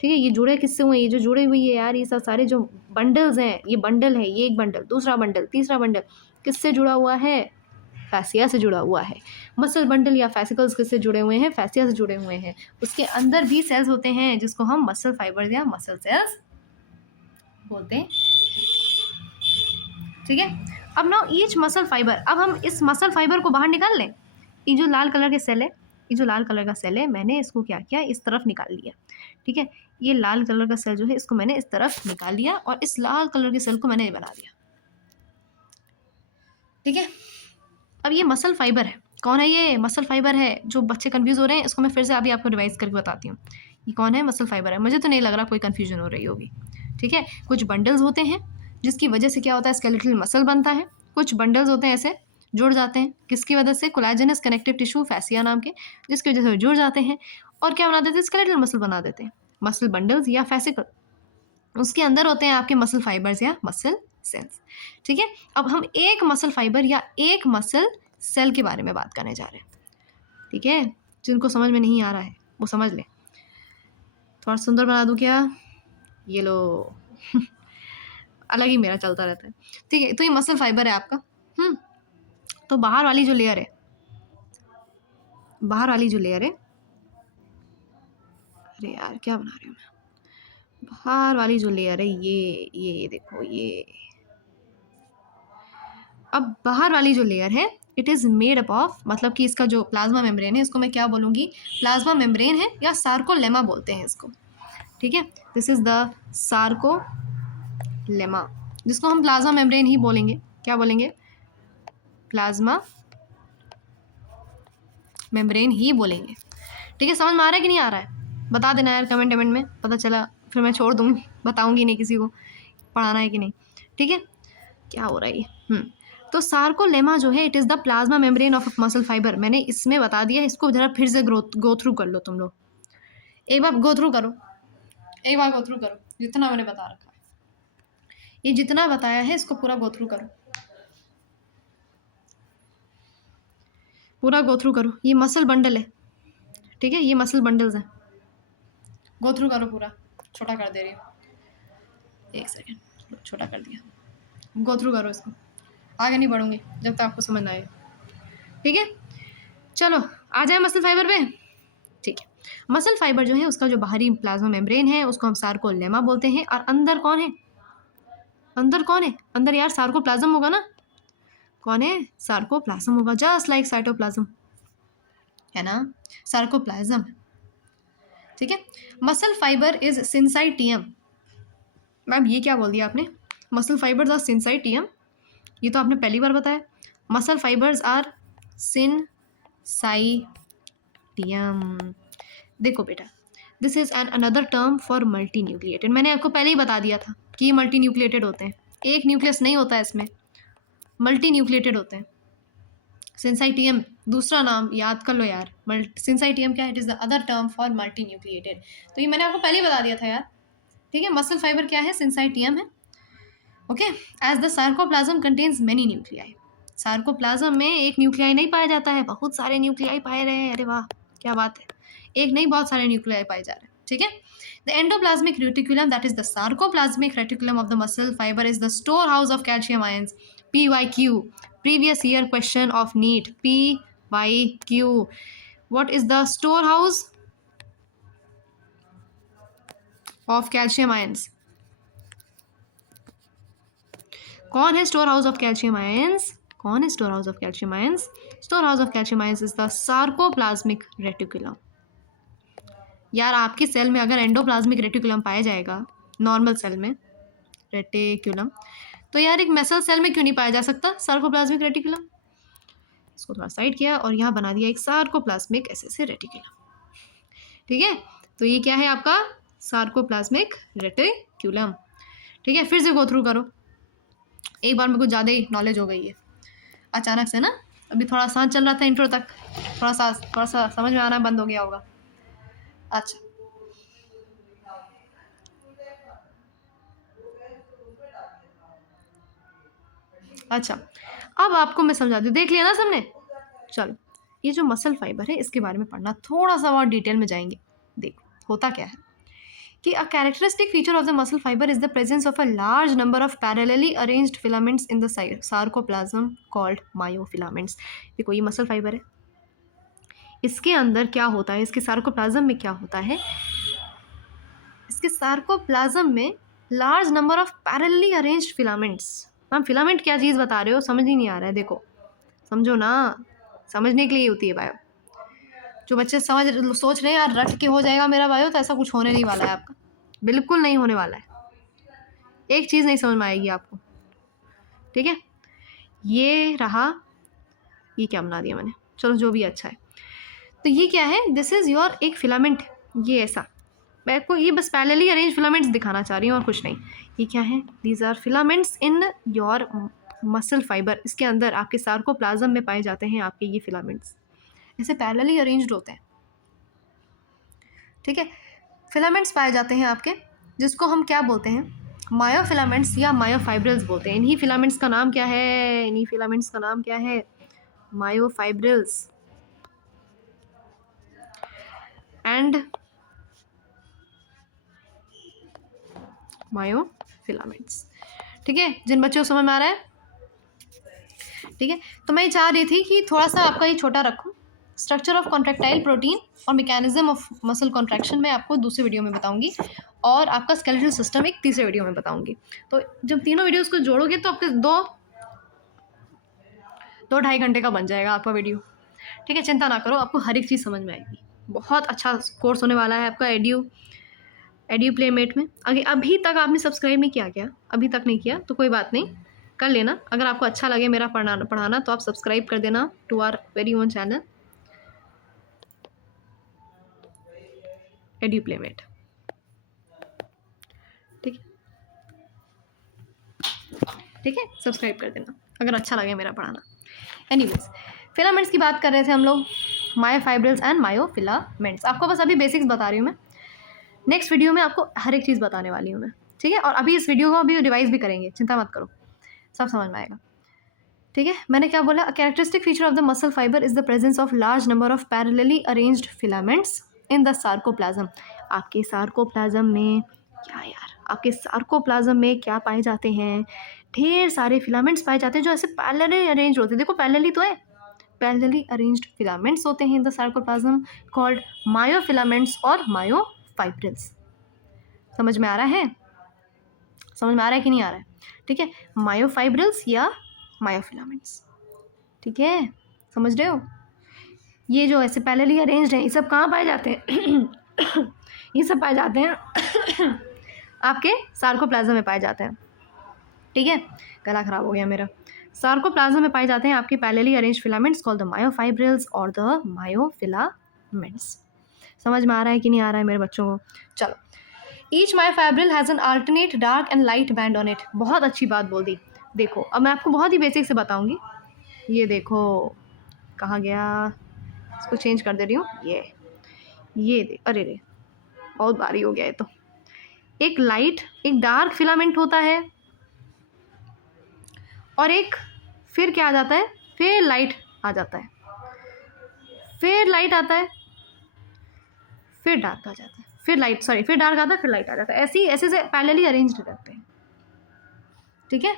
ठीक है। ये जुड़े किससे हुए, ये जो जुड़े हुई है यार, ये सब सारे जो बंडल्स हैं, ये बंडल है, ये एक बंडल, दूसरा बंडल, तीसरा बंडल, किससे जुड़ा हुआ है, फैसिया से जुड़ा हुआ है। मसल बंडल या फेसिकल्स किससे जुड़े हुए हैं, फैसिया से जुड़े हुए हैं। उसके अंदर भी सेल्स होते हैं जिसको हम मसल फाइबर्स या मसल सेल्स बोलते हैं, ठीक है। अब नाउ ईच मसल फाइबर, अब हम इस मसल फाइबर को बाहर निकाल लें। ये जो लाल कलर के सेल है, ये जो लाल कलर का सेल है, मैंने इसको क्या किया, इस तरफ निकाल लिया, ठीक है। ये लाल कलर का सेल जो है इसको मैंने इस तरफ निकाल लिया और इस लाल कलर के सेल को मैंने बना दिया, ठीक है। अब ये मसल फाइबर है, कौन है ये, मसल फाइबर है। जो बच्चे कंफ्यूज हो रहे हैं इसको मैं फिर से अभी आपको रिवाइज करके बताती हूँ, ये कौन है, मसल फाइबर है। मुझे तो नहीं लग रहा कोई कन्फ्यूजन हो रही होगी, ठीक है। कुछ बंडल्स होते हैं जिसकी वजह से क्या होता है, स्केलेटल मसल बनता है। कुछ बंडल्स होते हैं ऐसे जुड़ जाते हैं, किसकी वजह से, कोलाजेनस कनेक्टिव टिश्यू फैसिया नाम के, जिसकी वजह से जुड़ जाते हैं और क्या बना देते हैं, स्केलेटल मसल बना देते हैं। मसल बंडल्स या फैसिकल, उसके अंदर होते हैं आपके मसल फाइबर्स या मसल सेल्स, ठीक है। अब हम एक मसल फाइबर या एक मसल सेल के बारे में बात करने जा रहे हैं, ठीक है। जिनको समझ में नहीं आ रहा है वो समझ ले, थोड़ा सुंदर बना दूं क्या, ये लो अलग ही मेरा चलता रहता है, ठीक है। तो ये मसल फाइबर है आपका, तो बाहर वाली जो लेयर है, अरे यार क्या बना रही हूँ मैं, बाहर वाली जो लेयर है, ये देखो, ये अब बाहर वाली जो लेयर है it is made up of, मतलब कि इसका जो प्लाज्मा मेम्ब्रेन है इसको मैं क्या बोलूँगी, प्लाज्मा मेम्ब्रेन है या सार्कोलेमा बोलते हैं इसको, ठीक है। दिस इज़ द सार्कोलेमा, जिसको हम प्लाज्मा मेम्ब्रेन ही बोलेंगे, क्या बोलेंगे, प्लाज्मा मेम्ब्रेन ही बोलेंगे, ठीक है। समझ में आ रहा है कि नहीं आ रहा है, बता देना यार कमेंट में, पता चला फिर मैं छोड़ दूँगी, बताऊँगी नहीं किसी को पढ़ाना है कि नहीं, ठीक है। क्या हो रहा है ये, तो सार्कोलेमा जो है it is the plasma membrane of muscle fibre, मैंने इसमें बता दिया, इसको जरा फिर से गो थ्रू कर लो तुम लोग, एक बार गो थ्रू करो, जितना मैंने बता रखा है, ये जितना बताया है इसको पूरा गो थ्रू करो, पूरा गो थ्रू करो। ये मसल बंडल है, ठीक है, ये मसल बंडल्स हैं, गो थ्रू करो पूरा, छोटा कर दे रही हूँ, एक सेकेंड, छोटा कर दिया। गो थ्रू करो इसको, आगे नहीं बढ़ूंगी जब तक आपको समझ ना आए। ठीक है, चलो आ जाए मसल फाइबर पे। ठीक है, मसल फाइबर जो है उसका जो बाहरी प्लाज्मा मेम्ब्रेन है उसको हम सार्कोलेमा बोलते हैं। और अंदर कौन है, अंदर कौन है, अंदर यार सार्कोप्लाज्म होगा ना। कौन है, सार्कोप्लाज्म होगा, जस्ट लाइक साइटोप्लाज्म है ना, सार्कोप्लाज्म। ठीक है, मसल फाइबर इज सिंसाइटियम। मैम ये क्या बोल दिया आपने, मसल फाइबर्स आर सिंसाइटियम, ये तो आपने पहली बार बताया। Muscle fibres are syncytium. देखो बेटा, this is an another term for multinucleated. मैंने आपको पहले ही बता दिया था कि ये मल्टी न्यूक्लिएटेड होते हैं, एक न्यूक्लियस नहीं होता है इसमें, मल्टी न्यूक्लिएटेड होते हैं। सिंसाइटियम दूसरा नाम याद कर लो यार, सिंसाइटियम क्या है, it is the other term for multi nucleated. तो ये मैंने आपको पहले ही बता दिया था यार। ठीक है, मसल फाइबर क्या है, सिंसाइटियम है। Okay, as the sarcoplasm contains many nuclei. Sarcoplasm में एक न्यूक्लियाई नहीं पाया जाता है, बहुत सारे न्यूक्लियाई पाए रहे हैं। अरे वाह क्या बात है, एक नहीं बहुत सारे न्यूक्लियाई पाए जा रहे हैं। ठीक है, the endoplasmic reticulum that is the sarcoplasmic reticulum of the muscle fibre is the store house of calcium ions. PYQ, previous year question of NEET, PYQ, what is the storehouse of calcium ions? कौन है store house of calcium ions, कौन है store house of calcium ions, store house of calcium ions is the sarcoplasmic reticulum. यार आपके सेल में अगर एंडोप्लाज्मिक रेटिकुलम पाया जाएगा नॉर्मल सेल में रेटिकुलम, तो यार एक मेसल सेल में क्यों नहीं पाया जा सकता सार्कोप्लाज्मिक रेटिकुलम। इसको थोड़ा साइड किया और यहाँ बना दिया एक सार्कोप्लाज्मिक ऐसे रेटिकुलम। ठीक है, तो ये क्या है आपका सार्कोप्लाज्मिक रेटिकुलम। ठीक है, फिर से गो थ्रू करो, एक बार में कुछ ज़्यादा ही नॉलेज हो गई है अचानक से ना, अभी थोड़ा आसान चल रहा था इंट्रो तक, थोड़ा सा समझ में आना बंद हो गया होगा। अच्छा अब आपको मैं समझा दूँ, देख लिया ना सबने। चलो ये जो मसल फाइबर है इसके बारे में पढ़ना, थोड़ा सा और डिटेल में जाएंगे। देखो होता क्या है कि a characteristic feature of the muscle fibre is the presence of a large number of parallelly arranged filaments in the sarcoplasm called myofilaments. देखो ये मसल फाइबर है, इसके अंदर क्या होता है, इसके सार्कोप्लाज्म में क्या होता है, इसके सार्कोप्लाज्म में large number of parallelly arranged filaments. Ma'am filament क्या चीज़ बता रहे हो, समझ ही नहीं आ रहा है। देखो समझो ना, समझने के लिए होती है बायो। जो बच्चे सोच रहे हैं यार रट के हो जाएगा मेरा बायो, तो ऐसा कुछ होने नहीं वाला है आपका, बिल्कुल नहीं होने वाला है। एक चीज़ नहीं समझ में आएगी आपको। ठीक है, ये रहा, ये क्या बना दिया मैंने, चलो जो भी अच्छा है। तो ये क्या है, दिस इज़ योर एक फिलामेंट, ये ऐसा मैं आपको ये बस पैरेलली अरेंज फिलामेंट्स दिखाना चाह रही हूँ और कुछ नहीं। ये क्या है, these are filaments in your muscle fibre. इसके अंदर आपके सार्कोप्लाज्म में पाए जाते हैं आपके ये फिलामेंट्स, ऐसे पैरेलली अरेंज्ड होते हैं। ठीक है, फिलामेंट्स पाए जाते हैं आपके, जिसको हम क्या बोलते हैं, मायोफिलामेंट्स या मायोफाइब्रिल्स बोलते हैं। इन्हीं फिलामेंट्स का नाम क्या है, इन्हीं फिलामेंट्स का नाम क्या है, मायोफाइब्रिल्स एंड मायोफिलामेंट्स। ठीक है, जिन बच्चों को समझ में आ रहा है। ठीक है, तो मैं ये चाह रही थी कि थोड़ा सा आपका ये छोटा रखूं। स्ट्रक्चर ऑफ कॉन्ट्रैक्टाइल प्रोटीन और मैकेनिज्म ऑफ मसल कॉन्ट्रैक्शन मैं आपको दूसरे वीडियो में बताऊंगी, और आपका स्केलेटल सिस्टम एक तीसरे वीडियो में बताऊंगी। तो जब तीनों वीडियोस को जोड़ोगे तो आपके दो ढाई घंटे का बन जाएगा आपका वीडियो। ठीक है, चिंता ना करो, आपको हर एक चीज़ समझ में आएगी। बहुत अच्छा कोर्स होने वाला है आपका एड्यू प्लेमेट में। अभी तक आपने सब्सक्राइब नहीं किया क्या, अभी तक नहीं किया तो कोई बात नहीं, कर लेना। अगर आपको अच्छा लगे मेरा पढ़ाना तो आप सब्सक्राइब कर देना to our very own channel Edu Playmate. ठीक है, ठीक है, सब्सक्राइब कर देना अगर अच्छा लगे मेरा पढ़ाना। एनीवेज, फिलामेंट्स की बात कर रहे थे हम लोग, मायोफाइब्रिल्स एंड मायोफिलामेंट्स। आपको बस अभी बेसिक्स बता रही हूँ मैं, नेक्स्ट वीडियो में आपको हर एक चीज़ बताने वाली हूँ मैं। ठीक है, और अभी इस वीडियो को अभी रिवाइज भी करेंगे, चिंता मत करो, सब समझ में आएगा। ठीक है, मैंने क्या बोला, characteristic feature of the muscle fibre is the presence of large number of parallelly arranged filaments in the sarcoplasm. आपके सार्कोप्लाज्म में क्या यार, आपके सार्कोप्लाज्म में क्या पाए जाते हैं, ढेर सारे फिलामेंट्स पाए जाते हैं जो ऐसे पैरेलली अरेंज होते हैं। देखो पैरेलली तो है, पैरेलली अरेंज्ड फिलामेंट्स होते हैं in the sarcoplasm called myofilaments और मायोफाइब्रिल्स। समझ में आ रहा है, समझ में आ रहा है कि नहीं आ रहा है? ठीक है, मायोफाइब्रिल्स या मायोफिलामेंट्स, ठीक है, समझ रहे हो? ये जो ऐसे पैरेलली अरेंज्ड हैं, ये सब कहाँ पाए जाते हैं? ये सब पाए जाते हैं आपके सार्कोप्लाज्म में पाए जाते हैं, ठीक है। गला खराब हो गया मेरा। सार्कोप्लाज्म में पाए जाते हैं आपके parallelly arranged filaments called the myofibrils और द मायोफिलामेंट्स। समझ में आ रहा है कि नहीं आ रहा है मेरे बच्चों को? चलो, each myofibril has an alternate dark and light band on it. बहुत अच्छी बात बोल दी। देखो अब मैं आपको बहुत ही बेसिक से बताऊंगी। ये देखो कहाँ गया, इसको चेंज कर दे रही हूँ। ये दे, अरे रे बहुत भारी हो गया ये तो। एक लाइट, एक डार्क फिलामेंट होता है और एक फिर क्या आ जाता है, फिर लाइट आ जाता है, फिर लाइट आता है, फिर डार्क आ जाता है, फिर लाइट, सॉरी फिर डार्क आता है, फिर लाइट आ जाता है। ऐसे से पैरेलली अरेंज्ड रहते हैं, ठीक है।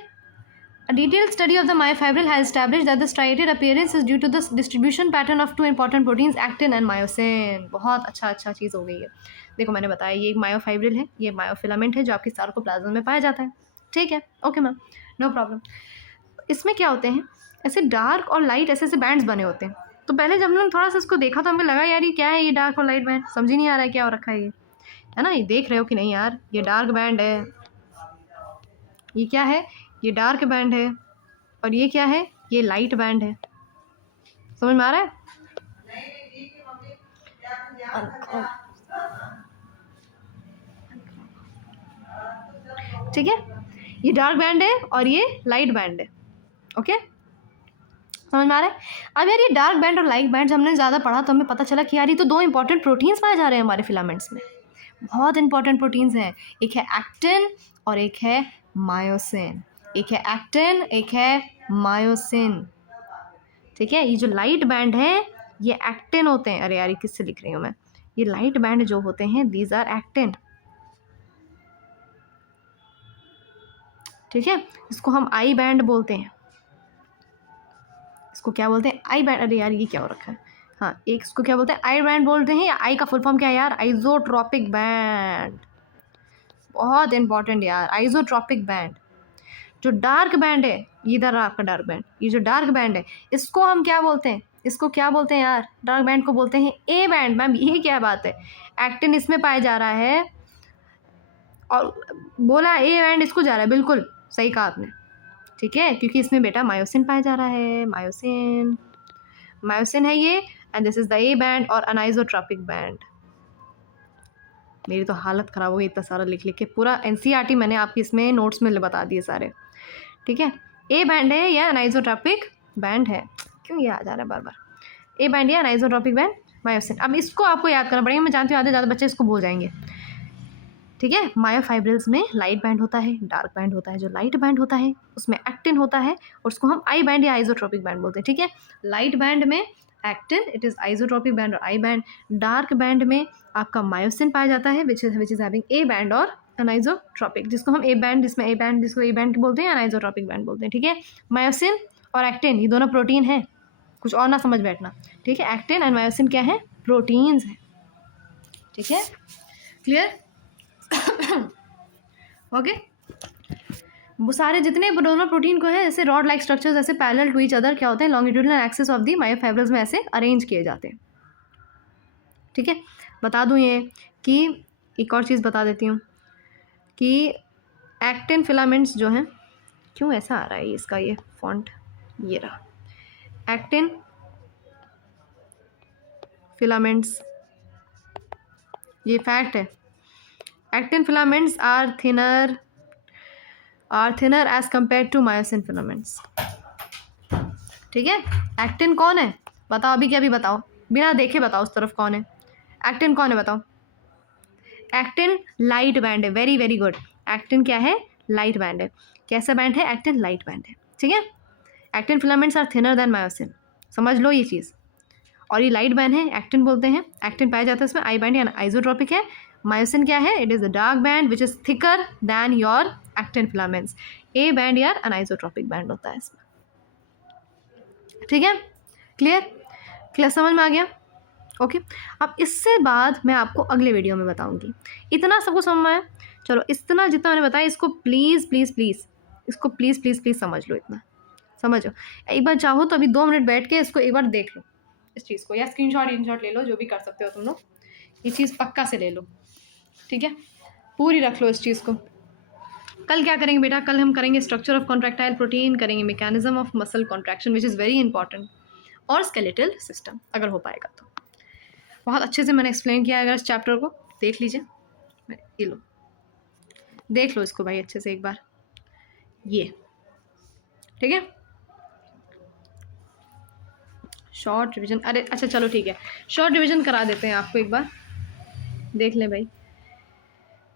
A detailed study of the myofibril has established that the striated appearance is due to the distribution pattern of two important proteins, actin and myosin। बहुत अच्छा चीज़ हो गई है। देखो मैंने बताया ये एक मायोफाइब्रिल है, ये मायोफिलामेंट है जो आपके सार्कोप्लाज्म में पाया जाता है, ठीक है, ओके मैम, नो प्रॉब्लम। इसमें क्या होते हैं, ऐसे डार्क और लाइट ऐसे बैंड्स बने होते हैं। तो पहले जब हमने थोड़ा सा इसको देखा तो हमें लगा यार ये क्या है, ये डार्क और लाइट बैंड, समझ ही नहीं आ रहा है क्या हो रखा है ये, है ना। ये देख रहे हो कि नहीं यार, ये डार्क बैंड है, ये क्या है, ये डार्क बैंड है, और ये क्या है, ये लाइट बैंड है। समझ में आ रहा है? ठीक है, ये डार्क बैंड है और ये लाइट बैंड है, ओके, समझ में आ रहा है? अब यार ये डार्क बैंड और लाइट बैंड हमने ज़्यादा पढ़ा तो हमें पता चला कि यार ये तो दो इंपॉर्टेंट प्रोटीन्स पाए जा रहे हैं हमारे फिलामेंट्स में। बहुत इंपॉर्टेंट प्रोटीन्स हैं, एक है एक्टिन और एक है मायोसिन। एक है एक्टिन, एक है मायोसिन, ठीक है। ये जो लाइट बैंड है ये एक्टिन होते हैं। अरे यार ये किससे लिख रही हूँ मैं, ये लाइट बैंड जो होते हैं दीज आर एक्टिन, ठीक है। इसको हम आई बैंड बोलते हैं, इसको क्या बोलते हैं, आई बैंड। अरे यार ये क्या हो रखा है, हाँ, एक इसको क्या बोलते हैं, आई बैंड बोलते हैं। या आई का फुल फॉर्म क्या है यार, आइसोट्रॉपिक बैंड। बहुत इंपॉर्टेंट यार, आइसोट्रॉपिक बैंड। जो डार्क बैंड है, इधर आपका डार्क बैंड, ये जो डार्क बैंड है इसको हम क्या बोलते हैं, इसको क्या बोलते हैं यार, डार्क बैंड को बोलते हैं ए बैंड। मैम ये क्या बात है, एक्टिन इसमें पाया जा रहा है और बोला ए बैंड इसको जा रहा है, बिल्कुल सही कहा आपने, ठीक है, क्योंकि इसमें बेटा मायोसिन पाया जा रहा है, मायोसिन, मायोसिन है ये, and this is the A band और अनाइसोट्रॉपिक बैंड। मेरी तो हालत ख़राब हो गई इतना सारा लिख लिख के, पूरा एनसीईआरटी मैंने आपकी इसमें नोट्स में बता दिए सारे, ठीक है। ए बैंड है या अनाइसोट्रॉपिक बैंड है, क्यों ये आ जा रहा है बार बार, ए बैंड या अनाइसोट्रॉपिक बैंड, मायोसिन। अब इसको आपको याद करना पड़ेगा, मैं जानती हूँ आधे ज़्यादा बच्चे इसको भूल जाएंगे, ठीक है। मायोफाइब्रिल्स में लाइट बैंड होता है, डार्क बैंड होता है। जो लाइट बैंड होता है उसमें एक्टिन होता है और उसको हम आई बैंड या आइसोट्रॉपिक बैंड बोलते हैं, ठीक है। लाइट बैंड में actin, it is isotropic band और आई बैंड। डार्क बैंड में आपका मायोसिन पाया जाता है which is having A band और अनाइसोट्रॉपिक, जिसको हम ए बैंड, जिसमें ए बैंड, जिसको ए बैंड बोलते हैं, अनाइसोट्रॉपिक बैंड बोलते हैं, ठीक है। मायोसिन और एक्टिन ये दोनों प्रोटीन हैं, कुछ और ना समझ बैठना, ठीक है। एक्टिन एंड मायोसिन क्या है, प्रोटीन्स हैं, ठीक है, क्लियर, ओके। वो सारे जितने दोनों प्रोटीन को है ऐसे रॉड लाइक स्ट्रक्चर्स ऐसे पैरेलल टू ईच अदर क्या होते हैं, longitudinal axis of the myofibrils में ऐसे अरेंज किए जाते हैं, ठीक है। बता दूं ये कि एक और चीज़ बता देती हूँ कि एक्टिन फिलामेंट्स जो हैं, क्यों ऐसा आ रहा है इसका ये फॉन्ट, ये रहा, एक्टिन फिलामेंट्स, ये फैक्ट है, actin filaments are thinner as compare to myosin filaments, ठीक है। एक्टिन कौन है बताओ, अभी क्या भी बताओ, बिना देखे बताओ उस तरफ कौन है, एक्टिन कौन है बताओ। एक्टिन लाइट बैंड है, वेरी वेरी गुड। एक्टिन क्या है, लाइट बैंड है। कैसा बैंड है, एक्टिन लाइट बैंड है, ठीक है। Actin filaments are thinner than myosin, समझ लो ये चीज़। और ये लाइट बैंड है, एक्टिन बोलते हैं, एक्टिन पाया जाता है इसमें, आई बैंड या आइसोट्रॉपिक है, मायोसिन क्या है? It is the dark band which is thicker then your actin filaments. A band यार अनाइसोट्रॉपिक बैंड होता है इसमें। ठीक है, क्लियर? क्लियर, समझ में आ गया? ओके। अब इससे बाद मैं आपको अगले वीडियो में बताऊंगी। इतना सबको समझ में आया? चलो, इतना जितना मैंने बताया इसको प्लीज़ प्लीज़ प्लीज़, इसको प्लीज़ प्लीज़ प्लीज़ समझ लो, इतना समझो। एक बार चाहो तो अभी 2 मिनट बैठ के इसको एक बार देख लो इस चीज़ को, या स्क्रीनशॉट ले लो, जो भी कर सकते हो तुम लोग। ये चीज़ पक्का से ले लो, ठीक है? पूरी रख लो इस चीज़ को। कल क्या करेंगे बेटा? कल हम करेंगे स्ट्रक्चर ऑफ कॉन्ट्रैक्टाइल प्रोटीन, करेंगे mechanism of muscle contraction which is very important, और स्केलेटल सिस्टम अगर हो पाएगा तो। बहुत अच्छे से मैंने एक्सप्लेन किया है, अगर इस चैप्टर को देख लीजिए। ये लो, देख लो इसको भाई अच्छे से एक बार, ये ठीक है। शॉर्ट रिवीजन, अरे अच्छा चलो ठीक है, शॉर्ट रिवीजन करा देते हैं आपको एक बार, देख लें भाई।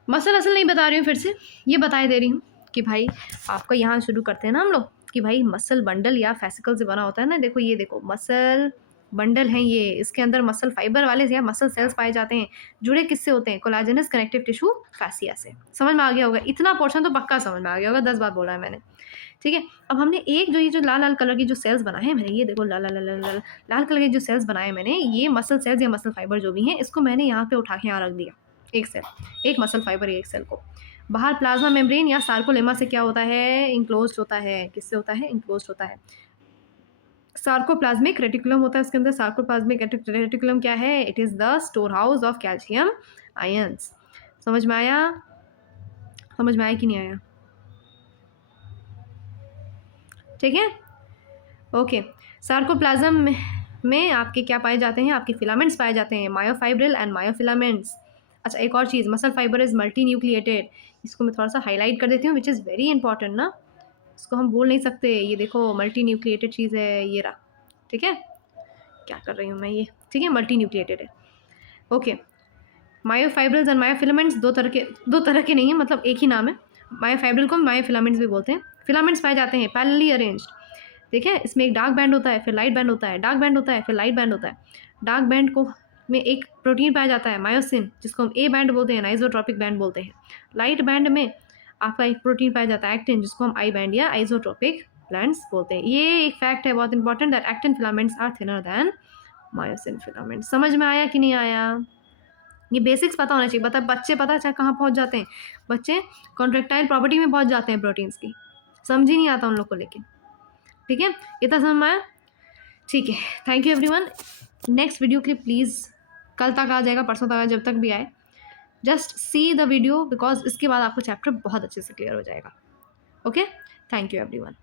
मसल असल नहीं बता रही हूँ, फिर से ये बताए दे रही हूँ कि भाई आपको यहाँ शुरू करते हैं ना हम लोग कि भाई मसल बंडल या फैसिकल से बना होता है ना। देखो ये देखो, मसल बंडल है ये, इसके अंदर मसल फाइबर वाले या मसल सेल्स पाए जाते हैं। जुड़े किससे होते हैं? कोलाजेनस कनेक्टिव टिश्यू फैसिया से। समझ में आ गया होगा? इतना पोर्शन तो पक्का समझ में आ गया होगा, 10 बार बोला है मैंने, ठीक है। अब हमने एक जो ये जो लाल लाल कलर की जो सेल्स बनाए हैं मैंने, ये देखो लाल लाल लाल लाल लाल कलर के जो सेल्स बनाए मैंने, ये मसल सेल्स या मसल फाइबर जो भी हैं, इसको मैंने यहाँ पे उठा के यहाँ रख दिया। एक सेल, एक मसल फाइबर, एक सेल को बाहर प्लाज्मा मेम्ब्रेन या सार्कोलेमा से क्या होता है? इंक्लोज्ड होता है। किससे होता है? इंक्लोज्ड होता है। सार्कोप्लाज्मिक रेटिकुलम होता है इसके अंदर। सार्कोप्लाज्मिक रेटिकुलम क्या है? It is the store house of calcium ions. समझ में आया? समझ में आया कि नहीं आया? ठीक है, ओके। सार्कोप्लाज्म में आपके क्या पाए जाते हैं? आपके फिलामेंट्स पाए जाते हैं, मायोफाइब्रिल एंड मायोफिलामेंट्स। अच्छा, एक और चीज़, muscle fibre is multinucleated. इसको मैं थोड़ा सा हाईलाइट कर देती हूँ, विच इज़ वेरी इंपॉर्टेंट ना, इसको हम भूल नहीं सकते। ये देखो मल्टी न्यूक्लिएटेड चीज़ है, ये रहा, ठीक है। क्या कर रही हूँ मैं? ये ठीक है, मल्टी न्यूक्लिएटेड है, ओके। मायोफाइब्रिल्स एंड मायोफिलामेंट्स दो तरह के नहीं है, मतलब एक ही नाम है। मायोफाइब्रिल को मायोफिलामेंट्स भी बोलते हैं। फिलामेंट्स पाए जाते हैं पैरेलली अरेंज्ड, ठीक है। इसमें एक डार्क बैंड होता है, फिर लाइट बैंड होता है, डार्क बैंड होता है, फिर लाइट बैंड होता है। डार्क बैंड को में एक प्रोटीन पाया जाता है मायोसिन, जिसको हम ए बैंड बोलते हैं, आइसोट्रोपिक बैंड बोलते हैं। लाइट बैंड में आपका एक प्रोटीन पाया जाता है एक्टिन, जिसको हम आई बैंड या आइसोट्रोपिक बैंड्स बोलते हैं। ये एक फैक्ट है बहुत important, that actin filaments are thinner than myosin filaments. समझ में आया कि नहीं आया? ये बेसिक्स पता होना चाहिए। बच्चे पता चाहे कहाँ पहुँच जाते हैं, बच्चे कॉन्ट्रैक्टाइल प्रॉपर्टी में पहुँच जाते हैं प्रोटीन्स की, समझ ही नहीं आता उन लोग को, लेकिन ठीक है, इतना समझ में आया? ठीक है, thank you everyone. Next video के लिए प्लीज़ कल तक आ जाएगा, परसों तक आए, जब तक भी आए, just see the video, because इसके बाद आपको चैप्टर बहुत अच्छे से क्लियर हो जाएगा। Okay, thank you everyone.